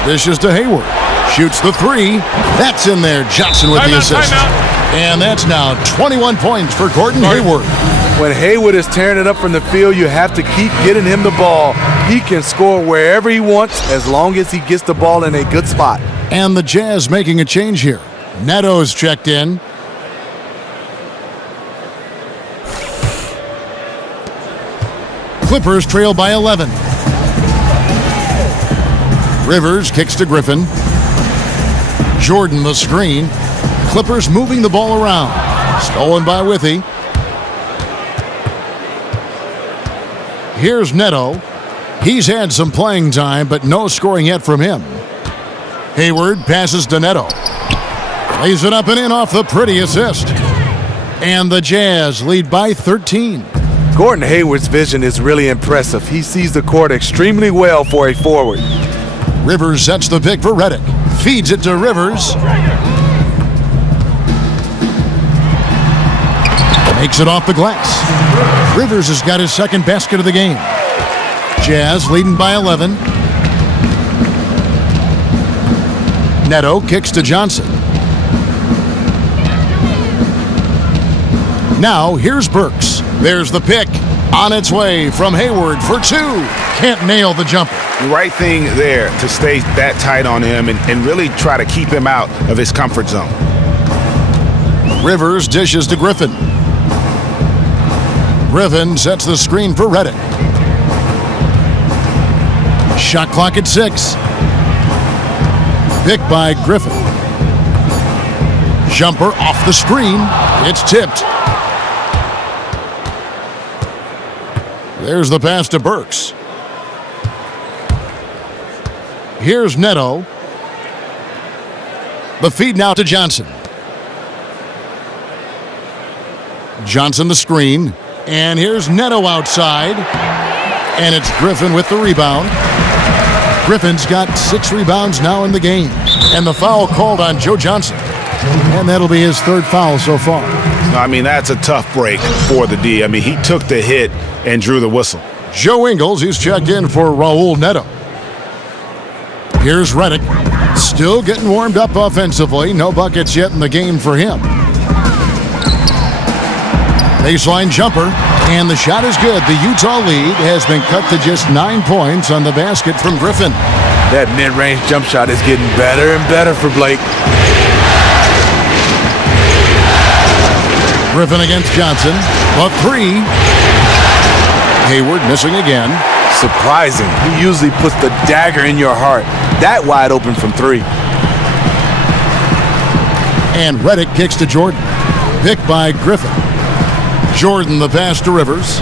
Dishes to Hayward. Shoots the three. That's in there. Johnson with the assist. And that's now 21 points for Gordon Hayward. When Hayward is tearing it up from the field, you have to keep getting him the ball. He can score wherever he wants as long as he gets the ball in a good spot. And the Jazz making a change here. Neto's checked in. Clippers trail by 11. Rivers kicks to Griffin. Jordan the screen. Clippers moving the ball around. Stolen by Withey. Here's Neto. He's had some playing time, but no scoring yet from him. Hayward passes to Neto. Lays it up and in off the pretty assist. And the Jazz lead by 13. Gordon Hayward's vision is really impressive. He sees the court extremely well for a forward. Rivers sets the pick for Redick. Feeds it to Rivers. Makes it off the glass. Rivers has got his second basket of the game. Jazz leading by 11. Neto kicks to Johnson. Now here's Burks. There's the pick. On its way from Hayward for two. Can't nail the jumper. The right thing there to stay that tight on him and really try to keep him out of his comfort zone. Rivers dishes to Griffin. Griffin sets the screen for Redick. Shot clock at 6. Pick by Griffin. Jumper off the screen. It's tipped. There's the pass to Burks. Here's Neto. The feed now to Johnson. Johnson the screen. And here's Neto outside. And it's Griffin with the rebound. Griffin's got 6 rebounds now in the game. And the foul called on Joe Johnson. And that'll be his third foul so far. I mean, that's a tough break for the D. I mean, he took the hit and drew the whistle. Joe Ingles, he's checked in for Raul Neto. Here's Redick. Still getting warmed up offensively. No buckets yet in the game for him. Baseline jumper, and the shot is good. The Utah lead has been cut to just 9 points on the basket from Griffin. That mid-range jump shot is getting better and better for Blake. Griffin against Johnson. A 3. Hayward missing again. Surprising. He usually puts the dagger in your heart. That wide open from 3. And Redick kicks to Jordan. Picked by Griffin. Jordan the pass to Rivers.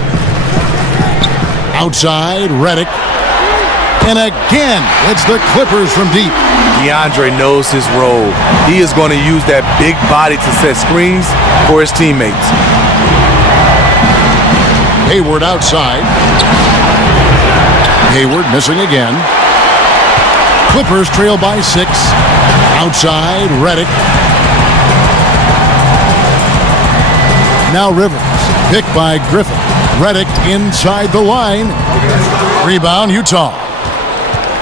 Outside, Redick. And again, it's the Clippers from deep. DeAndre knows his role. He is going to use that big body to set screens for his teammates. Hayward outside. Hayward missing again. Clippers trail by 6. Outside, Redick. Now Rivers. Picked by Griffin. Redick inside the line. Rebound, Utah.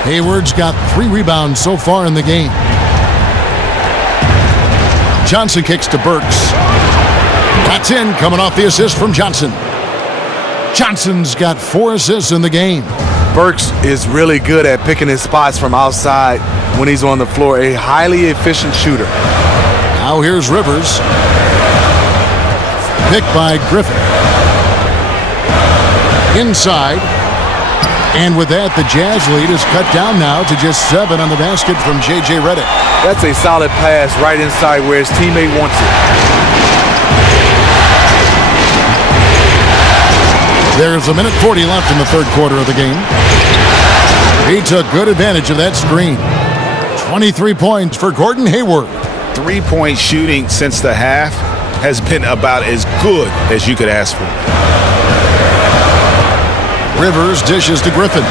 Hayward's got 3 rebounds so far in the game. Johnson kicks to Burks. That's in, coming off the assist from Johnson. Johnson's got 4 assists in the game. Burks is really good at picking his spots from outside when he's on the floor. A highly efficient shooter. Now here's Rivers. Picked by Griffin. Inside. And with that, the Jazz lead is cut down now to just 7 on the basket from J.J. Redick. That's a solid pass right inside where his teammate wants it. There's a minute 40 left in the third quarter of the game. He took good advantage of that screen. 23 points for Gordon Hayward. 3-point shooting since the half has been about as good as you could ask for. Rivers dishes to Griffin.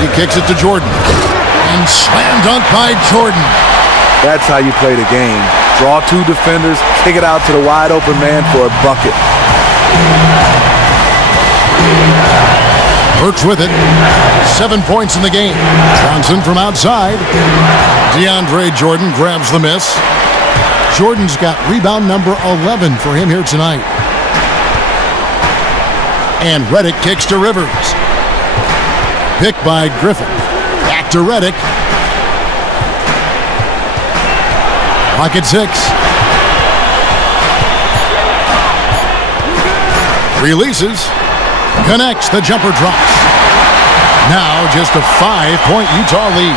He kicks it to Jordan. And slam dunk by Jordan. That's how you play the game. Draw 2 defenders, kick it out to the wide open man for a bucket. Burks with it. 7 points in the game. Johnson from outside. DeAndre Jordan grabs the miss. Jordan's got rebound number 11 for him here tonight. And Redick kicks to Rivers. Picked by Griffin. Back to Redick. Clock at 6. Releases. Connects. The jumper drops. Now just a 5-point Utah lead.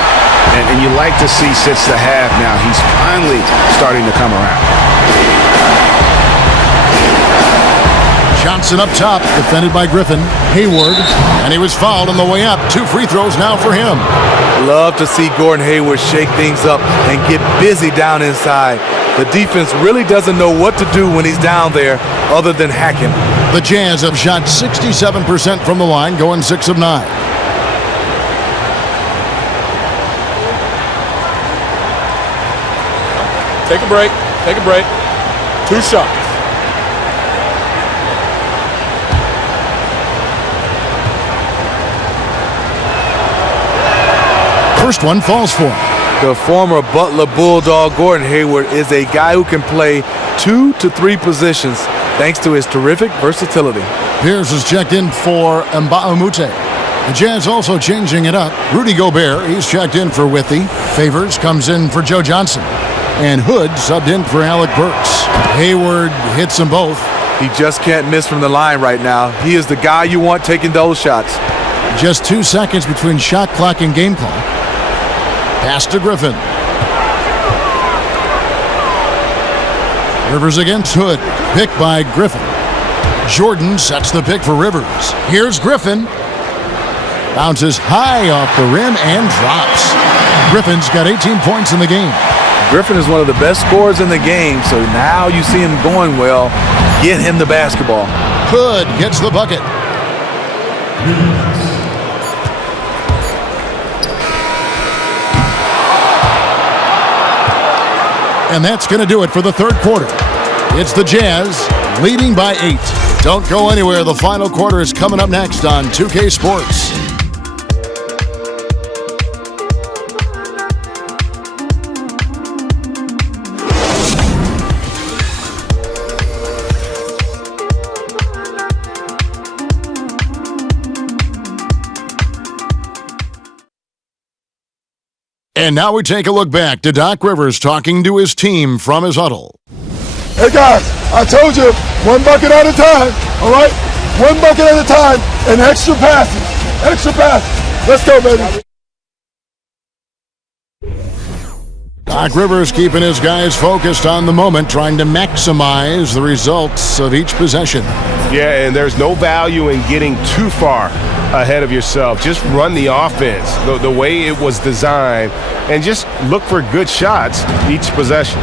And you like to see since the half now, he's finally starting to come around. Johnson up top, defended by Griffin. Hayward, and he was fouled on the way up. 2 free throws now for him. Love to see Gordon Hayward shake things up and get busy down inside. The defense really doesn't know what to do when he's down there other than hacking. The Jazz have shot 67% from the line, going 6 of 9. Take a break. Take a break. 2 shots. First one falls for him. The former Butler Bulldog Gordon Hayward is a guy who can play 2 to 3 positions thanks to his terrific versatility. Pierce is checked in for Mbahumute. The Jazz also changing it up. Rudy Gobert, he's checked in for Withy. Favors comes in for Joe Johnson. And Hood subbed in for Alec Burks. Hayward hits them both. He just can't miss from the line right now. He is the guy you want taking those shots. Just 2 seconds between shot clock and game clock. Pass to Griffin. Rivers against Hood. Picked by Griffin. Jordan sets the pick for Rivers. Here's Griffin. Bounces high off the rim and drops. Griffin's got 18 points in the game. Griffin is one of the best scorers in the game, so now you see him going well. Get him the basketball. Hood gets the bucket. And that's going to do it for the third quarter. It's the Jazz leading by 8. Don't go anywhere. The final quarter is coming up next on 2K Sports. And now we take a look back to Doc Rivers talking to his team from his huddle. Hey guys, I told you, 1 bucket at a time, all right? 1 bucket at a time and extra passes. Extra passes. Let's go, baby. Doc Rivers keeping his guys focused on the moment, trying to maximize the results of each possession. Yeah, and there's no value in getting too far ahead of yourself. Just run the offense the way it was designed and just look for good shots each possession.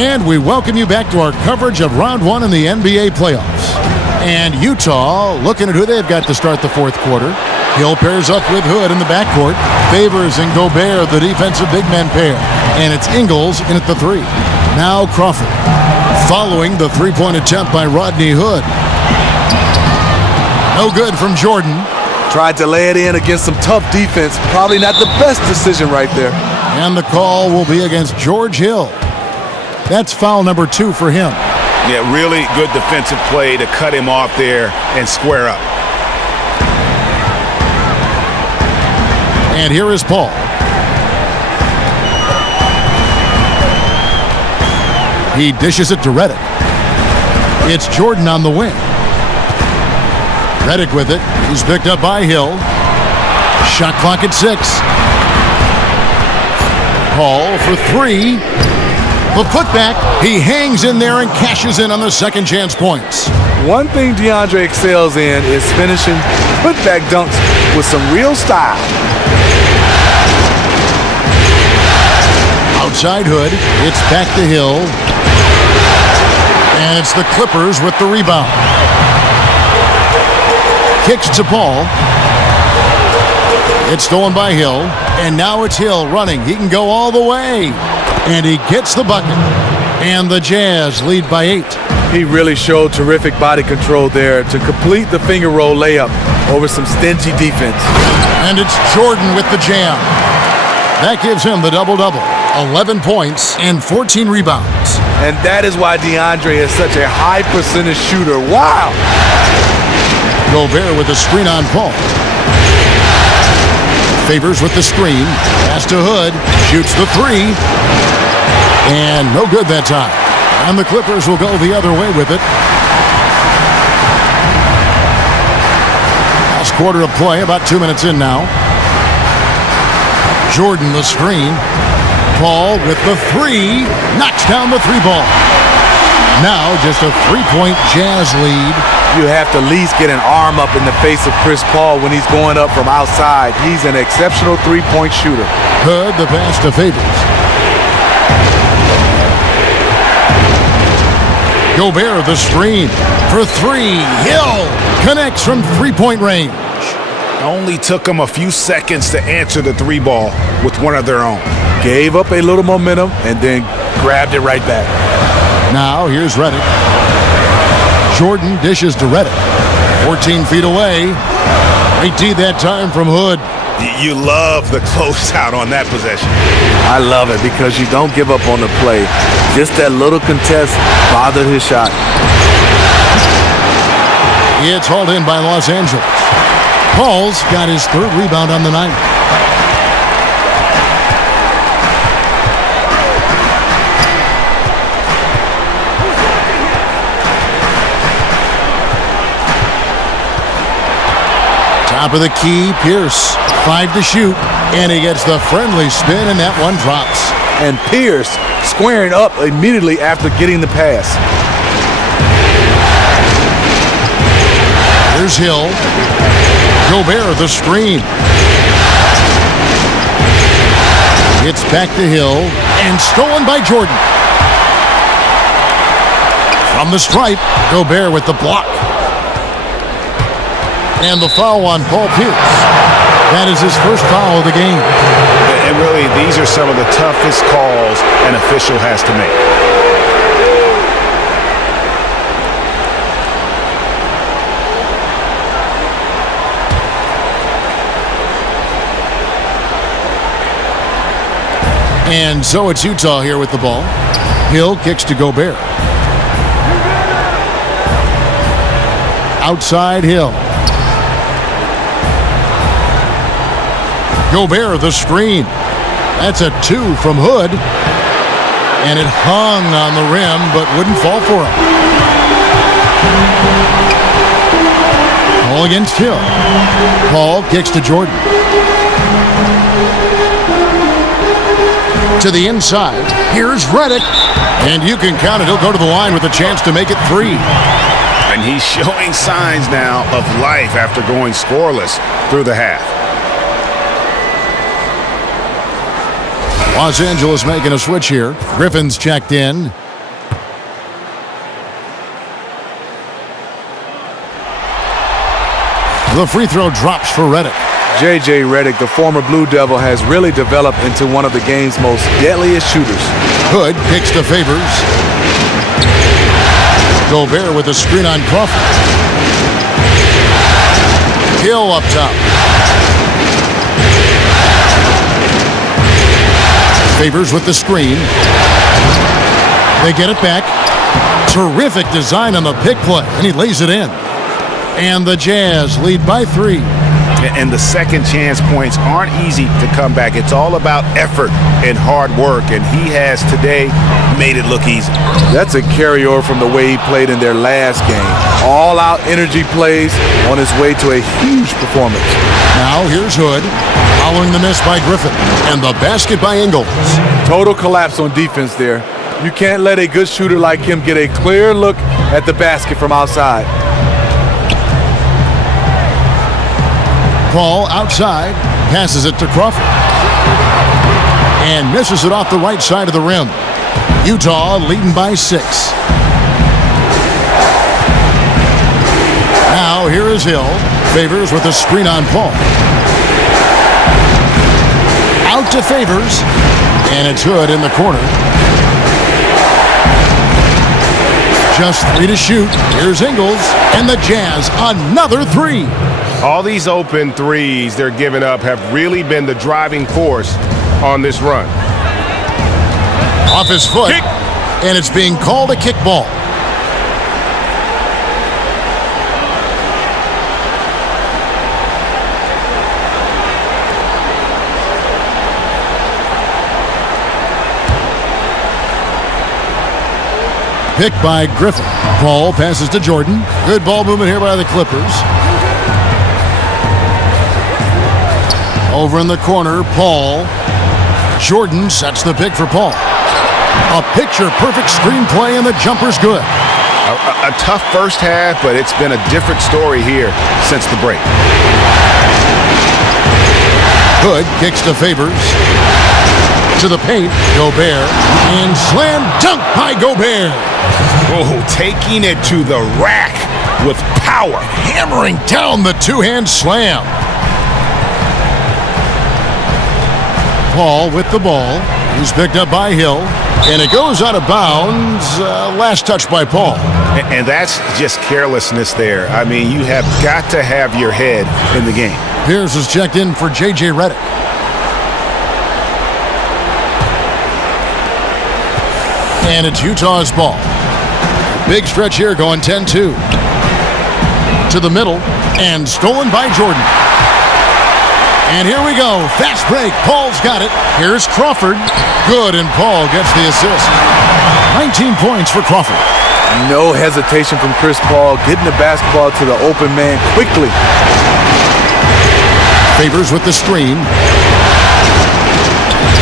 And we welcome you back to our coverage of round 1 in the NBA playoffs. And Utah looking at who they've got to start the fourth quarter. Hill pairs up with Hood in the backcourt. Favors and Gobert, the defensive big man pair. And it's Ingles in at the 3. Now Crawford. Following the three-point attempt by Rodney Hood. No good from Jordan. Tried to lay it in against some tough defense. Probably not the best decision right there. And the call will be against George Hill. That's foul number 2 for him. Yeah, really good defensive play to cut him off there and square up. And here is Paul. He dishes it to Redick. It's Jordan on the wing. Redick with it. He's picked up by Hill. Shot clock at 6. Paul for 3. The putback. He hangs in there and cashes in on the second chance points. One thing DeAndre excels in is finishing putback dunks with some real style. Outside Hood. It's back to Hill. And it's the Clippers with the rebound. Kicks to Paul. It's stolen by Hill. And now it's Hill running. He can go all the way. And he gets the bucket. And the Jazz lead by 8. He really showed terrific body control there to complete the finger roll layup over some stingy defense. And it's Jordan with the jam. That gives him the double-double. 11 points and 14 rebounds. And that is why DeAndre is such a high percentage shooter. Wow! Gobert with the screen on Paul. Favors with the screen. Pass to Hood. Shoots the 3. And no good that time. And the Clippers will go the other way with it. Last quarter of play, about 2 minutes in now. Jordan the screen. Paul with the 3. Knocks down the 3 ball. Now just a 3-point Jazz lead. You have to at least get an arm up in the face of Chris Paul when he's going up from outside. He's an exceptional 3-point shooter. Hood the pass to Favors. Gobert the screen for 3. Hill connects from 3-point range. Only took them a few seconds to answer the 3 ball with one of their own. Gave up a little momentum and then grabbed it right back. Now here's Redick. Jordan dishes to Redick. 14 feet away. Great D that time from Hood. You love the closeout on that possession. I love it because you don't give up on the play. Just that little contest bothered his shot. It's hauled in by Los Angeles. Paul's got his 3rd rebound on the night. Top of the key, Pierce. 5 to shoot, and he gets the friendly spin, and that one drops. And Pierce squaring up immediately after getting the pass. Here's Hill. Gobert the screen. It's back to Hill, and stolen by Jordan. From the stripe, Gobert with the block. And the foul on Paul Pierce. That is his first foul of the game. And really, these are some of the toughest calls an official has to make. And so it's Utah here with the ball. Hill kicks to Gobert. Outside Hill. Gobert the screen. That's a 2 from Hood. And it hung on the rim but wouldn't fall for him. Ball against Hill. Paul kicks to Jordan. To the inside. Here's Redick. And you can count it. He'll go to the line with a chance to make it 3. And he's showing signs now of life after going scoreless through the half. Los Angeles making a switch here. Griffin's checked in. The free throw drops for Redick. J.J. Redick, the former Blue Devil, has really developed into one of the game's most deadliest shooters. Hood kicks to Favors. Gobert with a screen on Crawford. Hill up top. Favors with the screen. They get it back. Terrific design on the pick play, and he lays it in. And the Jazz lead by 3. And the second chance points aren't easy to come back. It's all about effort and hard work, and he has today made it look easy. That's a carryover from the way he played in their last game. All-out energy plays on his way to a huge performance. Now here's Hood, following the miss by Griffin, and the basket by Ingles. Total collapse on defense there. You can't let a good shooter like him get a clear look at the basket from outside. Paul outside, passes it to Crawford, and misses it off the right side of the rim. Utah leading by 6. Now here is Hill. Favors with a screen on Paul. Out to Favors, and it's Hood in the corner. Just 3 to shoot. Here's Ingles, and the Jazz another 3. All these open threes they're giving up have really been the driving force on this run. Off his foot, Kick. And it's being called a kickball. Picked by Griffin. Paul passes to Jordan. Good ball movement here by the Clippers. Over in the corner, Paul. Jordan sets the pick for Paul. A picture-perfect screenplay, and the jumper's good. A tough first half, but it's been a different story here since the break. Hood kicks to Favors. To the paint, Gobert. And slam dunk by Gobert. Oh, taking it to the rack with power. Hammering down the two-hand slam. Paul with the ball. He's picked up by Hill. And it goes out of bounds. Last touch by Paul. And that's just carelessness there. I mean, you have got to have your head in the game. Pierce is checked in for J.J. Redick. And it's Utah's ball. Big stretch here going 10-2. To the middle. And stolen by Jordan. And here we go. Fast break. Paul's got it. Here's Crawford. Good, and Paul gets the assist. 19 points for Crawford. No hesitation from Chris Paul, getting the basketball to the open man quickly. Favors with the screen.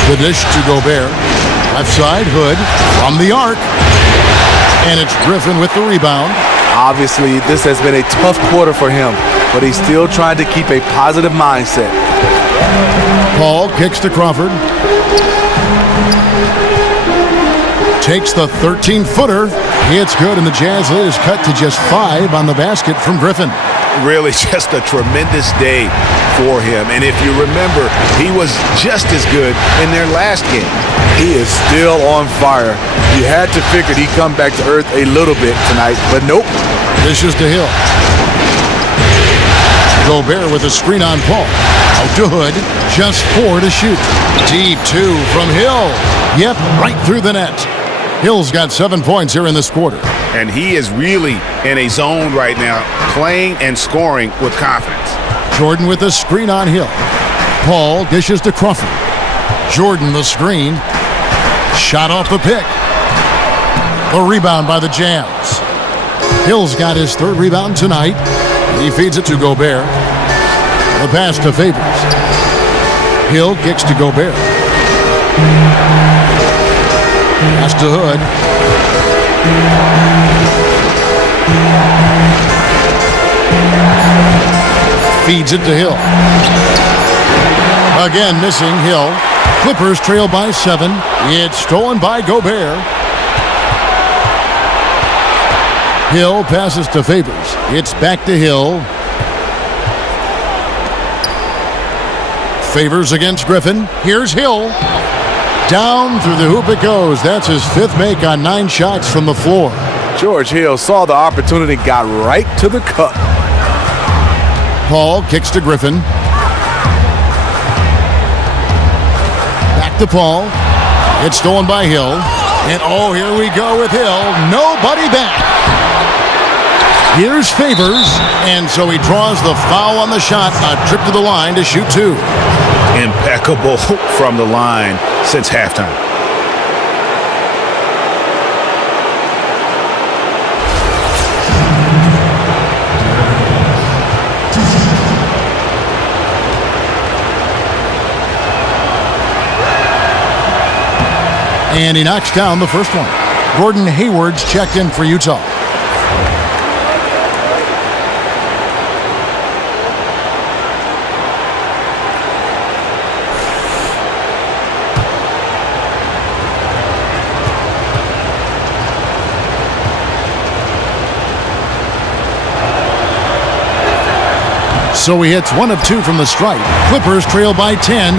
The dish to Gobert. Left side, Hood from the arc. And it's Griffin with the rebound. Obviously, this has been a tough quarter for him, but he's still trying to keep a positive mindset. Paul kicks to Crawford. Takes the 13-footer. It's good, and the Jazz lead is cut to just 5 on the basket from Griffin. Really just a tremendous day for him. And if you remember, he was just as good in their last game. He is still on fire. You had to figure he'd come back to earth a little bit tonight, but nope. Dishes to Hill. Gobert with a screen on Paul. Out to Hood. Just 4 to shoot. Deep 2 from Hill. Yep, right through the net. Hill's got 7 points here in this quarter. And he is really in a zone right now, playing and scoring with confidence. Jordan with a screen on Hill. Paul dishes to Crawford. Jordan the screen. Shot off the pick. The rebound by the Jazz. Hill's got his 3rd rebound tonight. He feeds it to Gobert. The pass to Favors. Hill kicks to Gobert. Pass to Hood. Feeds it to Hill. Again missing Hill. Clippers trail by 7. It's stolen by Gobert. Hill passes to Favors. It's back to Hill. Favors against Griffin. Here's Hill. Down through the hoop it goes. That's his 5th make on 9 shots from the floor. George Hill saw the opportunity, got right to the cup. Paul kicks to Griffin. Back to Paul. It's stolen by Hill. And oh, here we go with Hill. Nobody back. Here's Favors, and so he draws the foul on the shot. A trip to the line to shoot 2. Impeccable from the line since halftime. And he knocks down the first one. Gordon Hayward's checked in for Utah. So he hits 1 of 2 from the stripe. Clippers trail by 10.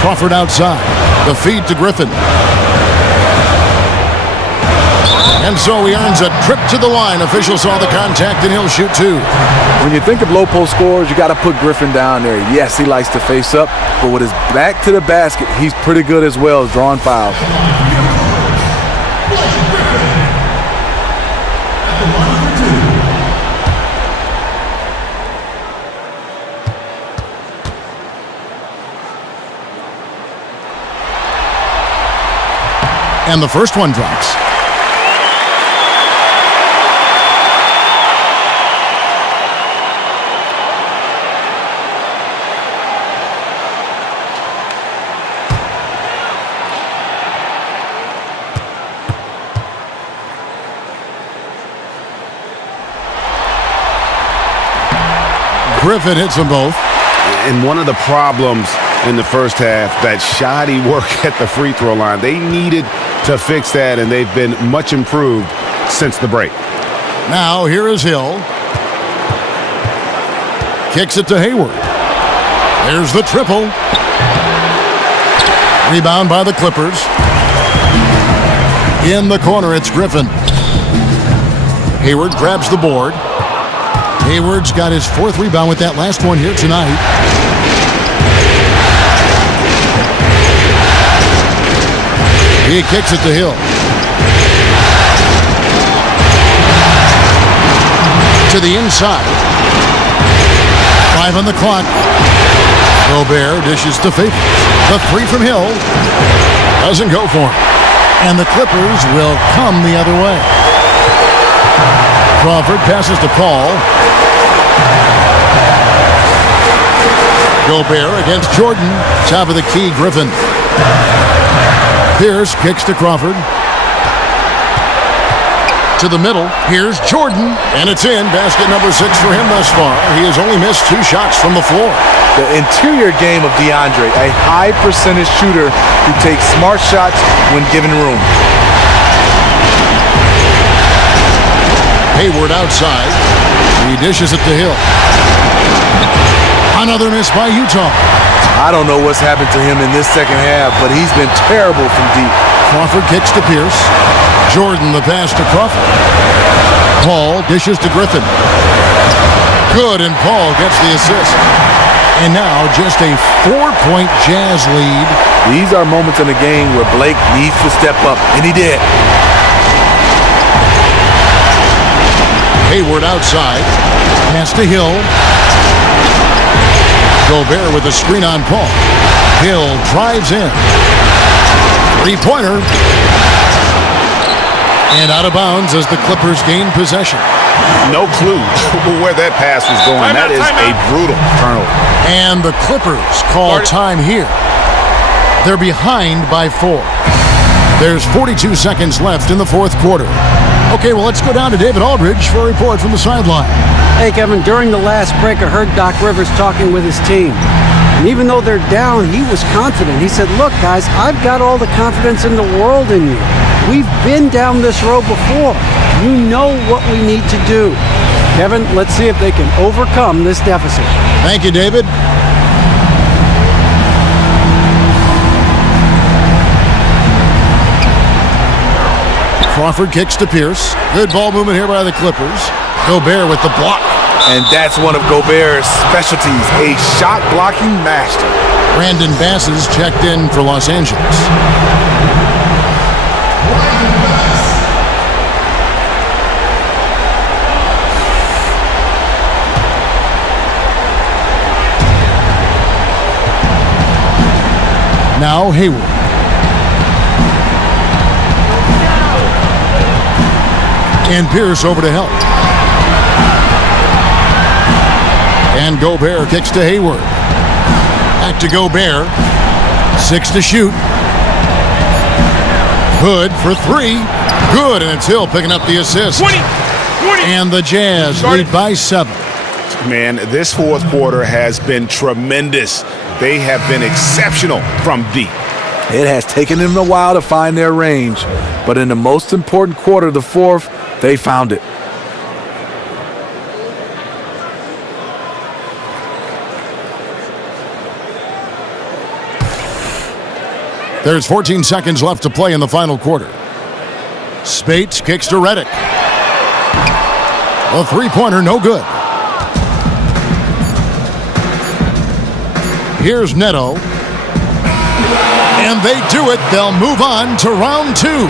Crawford outside. The feed to Griffin. And so he earns a trip to the line. Officials saw the contact and he'll shoot 2. When you think of low post scorers, you got to put Griffin down there. Yes, he likes to face up, but with his back to the basket, he's pretty good as well as drawing fouls. And the first one drops. Griffin hits them both. And one of the problems in the first half, that shoddy work at the free throw line. They needed to fix that, and they've been much improved since the break. Now here is Hill. Kicks it to Hayward. There's the triple. Rebound by the Clippers. In the corner, it's Griffin. Hayward grabs the board. Hayward's got his 4th rebound with that last one here tonight. He kicks it to Hill. To the inside. 5 on the clock. Gobert dishes to Favors. The 3 from Hill doesn't go for him. And the Clippers will come the other way. Crawford passes to Paul. Gobert against Jordan. Top of the key, Griffin. Pierce kicks to Crawford. To the middle. Here's Jordan. And it's in. Basket number 6 for him thus far. He has only missed 2 shots from the floor. The interior game of DeAndre, a high percentage shooter who takes smart shots when given room. Hayward outside. He dishes it to Hill. Another miss by Utah. I don't know what's happened to him in this second half, but he's been terrible from deep. Crawford kicks to Pierce. Jordan the pass to Crawford. Paul dishes to Griffin. Good, and Paul gets the assist. And now just a 4-point Jazz lead. These are moments in the game where Blake needs to step up, and he did. Hayward outside. Pass to Hill. Gobert with a screen on Paul. Hill drives in. 3-pointer. And out of bounds as the Clippers gain possession. No clue where that pass was going. That is a brutal turnover. And the Clippers call time here. They're behind by 4. There's 42 seconds left in the 4th quarter. Okay, well, let's go down to David Aldridge for a report from the sideline. Hey, Kevin, during the last break, I heard Doc Rivers talking with his team. And even though they're down, he was confident. He said, look, guys, I've got all the confidence in the world in you. We've been down this road before. You know what we need to do. Kevin, let's see if they can overcome this deficit. Thank you, David. Crawford kicks to Pierce. Good ball movement here by the Clippers. Gobert with the block. And that's one of Gobert's specialties, a shot blocking master. Brandon Bass is checked in for Los Angeles. Now Hayward. And Pierce over to help. And Gobert kicks to Hayward. Back to Gobert. 6 to shoot. Hood for 3. Good, and it's Hill picking up the assist. 20. And the Jazz lead by 7. Man, this fourth quarter has been tremendous. They have been exceptional from deep. It has taken them a while to find their range, but in the most important quarter, the fourth, they found it. There's 14 seconds left to play in the final quarter. Spates kicks to Redick. A three-pointer, no good. Here's Neto. And they do it. They'll move on to round 2.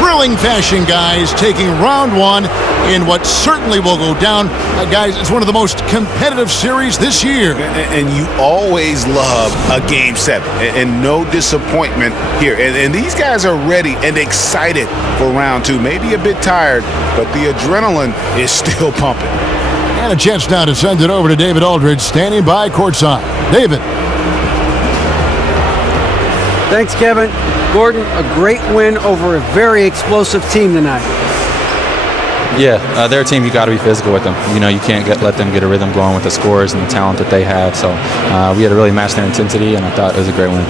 Thrilling fashion, guys, taking round 1 in what certainly will go down. Guys, it's one of the most competitive series this year. And you always love a Game 7. And no disappointment here. And these guys are ready and excited for round 2. Maybe a bit tired, but the adrenaline is still pumping. And a chance now to send it over to David Aldridge, standing by courtside. David. Thanks, Kevin. Gordon, a great win over a very explosive team tonight. Yeah, they're a team you got to be physical with them. You know, you can't let them get a rhythm going with the scores and the talent that they have. So we had to really match their intensity, and I thought it was a great win.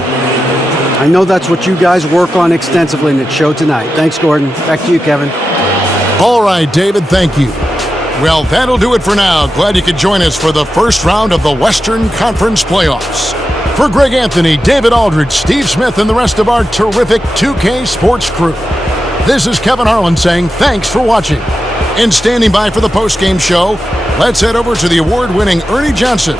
I know that's what you guys work on extensively, and it showed tonight. Thanks, Gordon. Back to you, Kevin. All right, David, thank you. Well, that'll do it for now. Glad you could join us for the first round of the Western Conference playoffs. For Greg Anthony, David Aldridge, Steve Smith, and the rest of our terrific 2K Sports crew, this is Kevin Harlan saying thanks for watching. And standing by for the postgame show, let's head over to the award-winning Ernie Johnson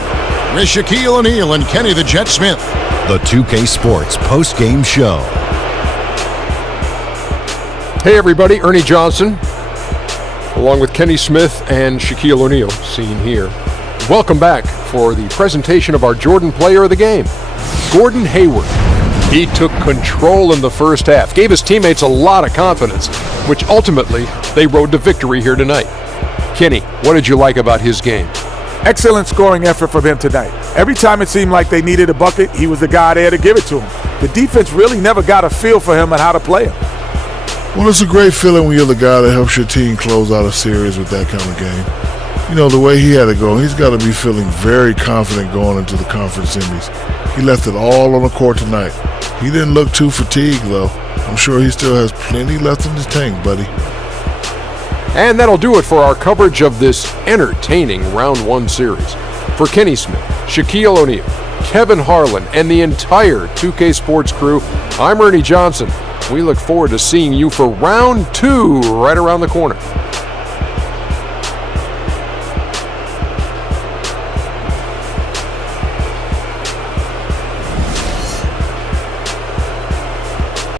with Shaquille O'Neal and Kenny the Jet Smith. The 2K Sports postgame show. Hey everybody, Ernie Johnson, along with Kenny Smith and Shaquille O'Neal, seen here. Welcome back for the presentation of our Jordan Player of the Game, Gordon Hayward. He took control in the first half, gave his teammates a lot of confidence, which ultimately they rode to victory here tonight. Kenny, what did you like about his game? Excellent scoring effort from him tonight. Every time it seemed like they needed a bucket, he was the guy there to give it to them. The defense really never got a feel for him and how to play him. Well, it's a great feeling when you're the guy that helps your team close out a series with that kind of game. You know, the way he had it go, he's got to be feeling very confident going into the conference semis. He left it all on the court tonight. He didn't look too fatigued, though. I'm sure he still has plenty left in his tank, buddy. And that'll do it for our coverage of this entertaining Round 1 series. For Kenny Smith, Shaquille O'Neal, Kevin Harlan, and the entire 2K Sports crew, I'm Ernie Johnson. We look forward to seeing you for Round 2 right around the corner.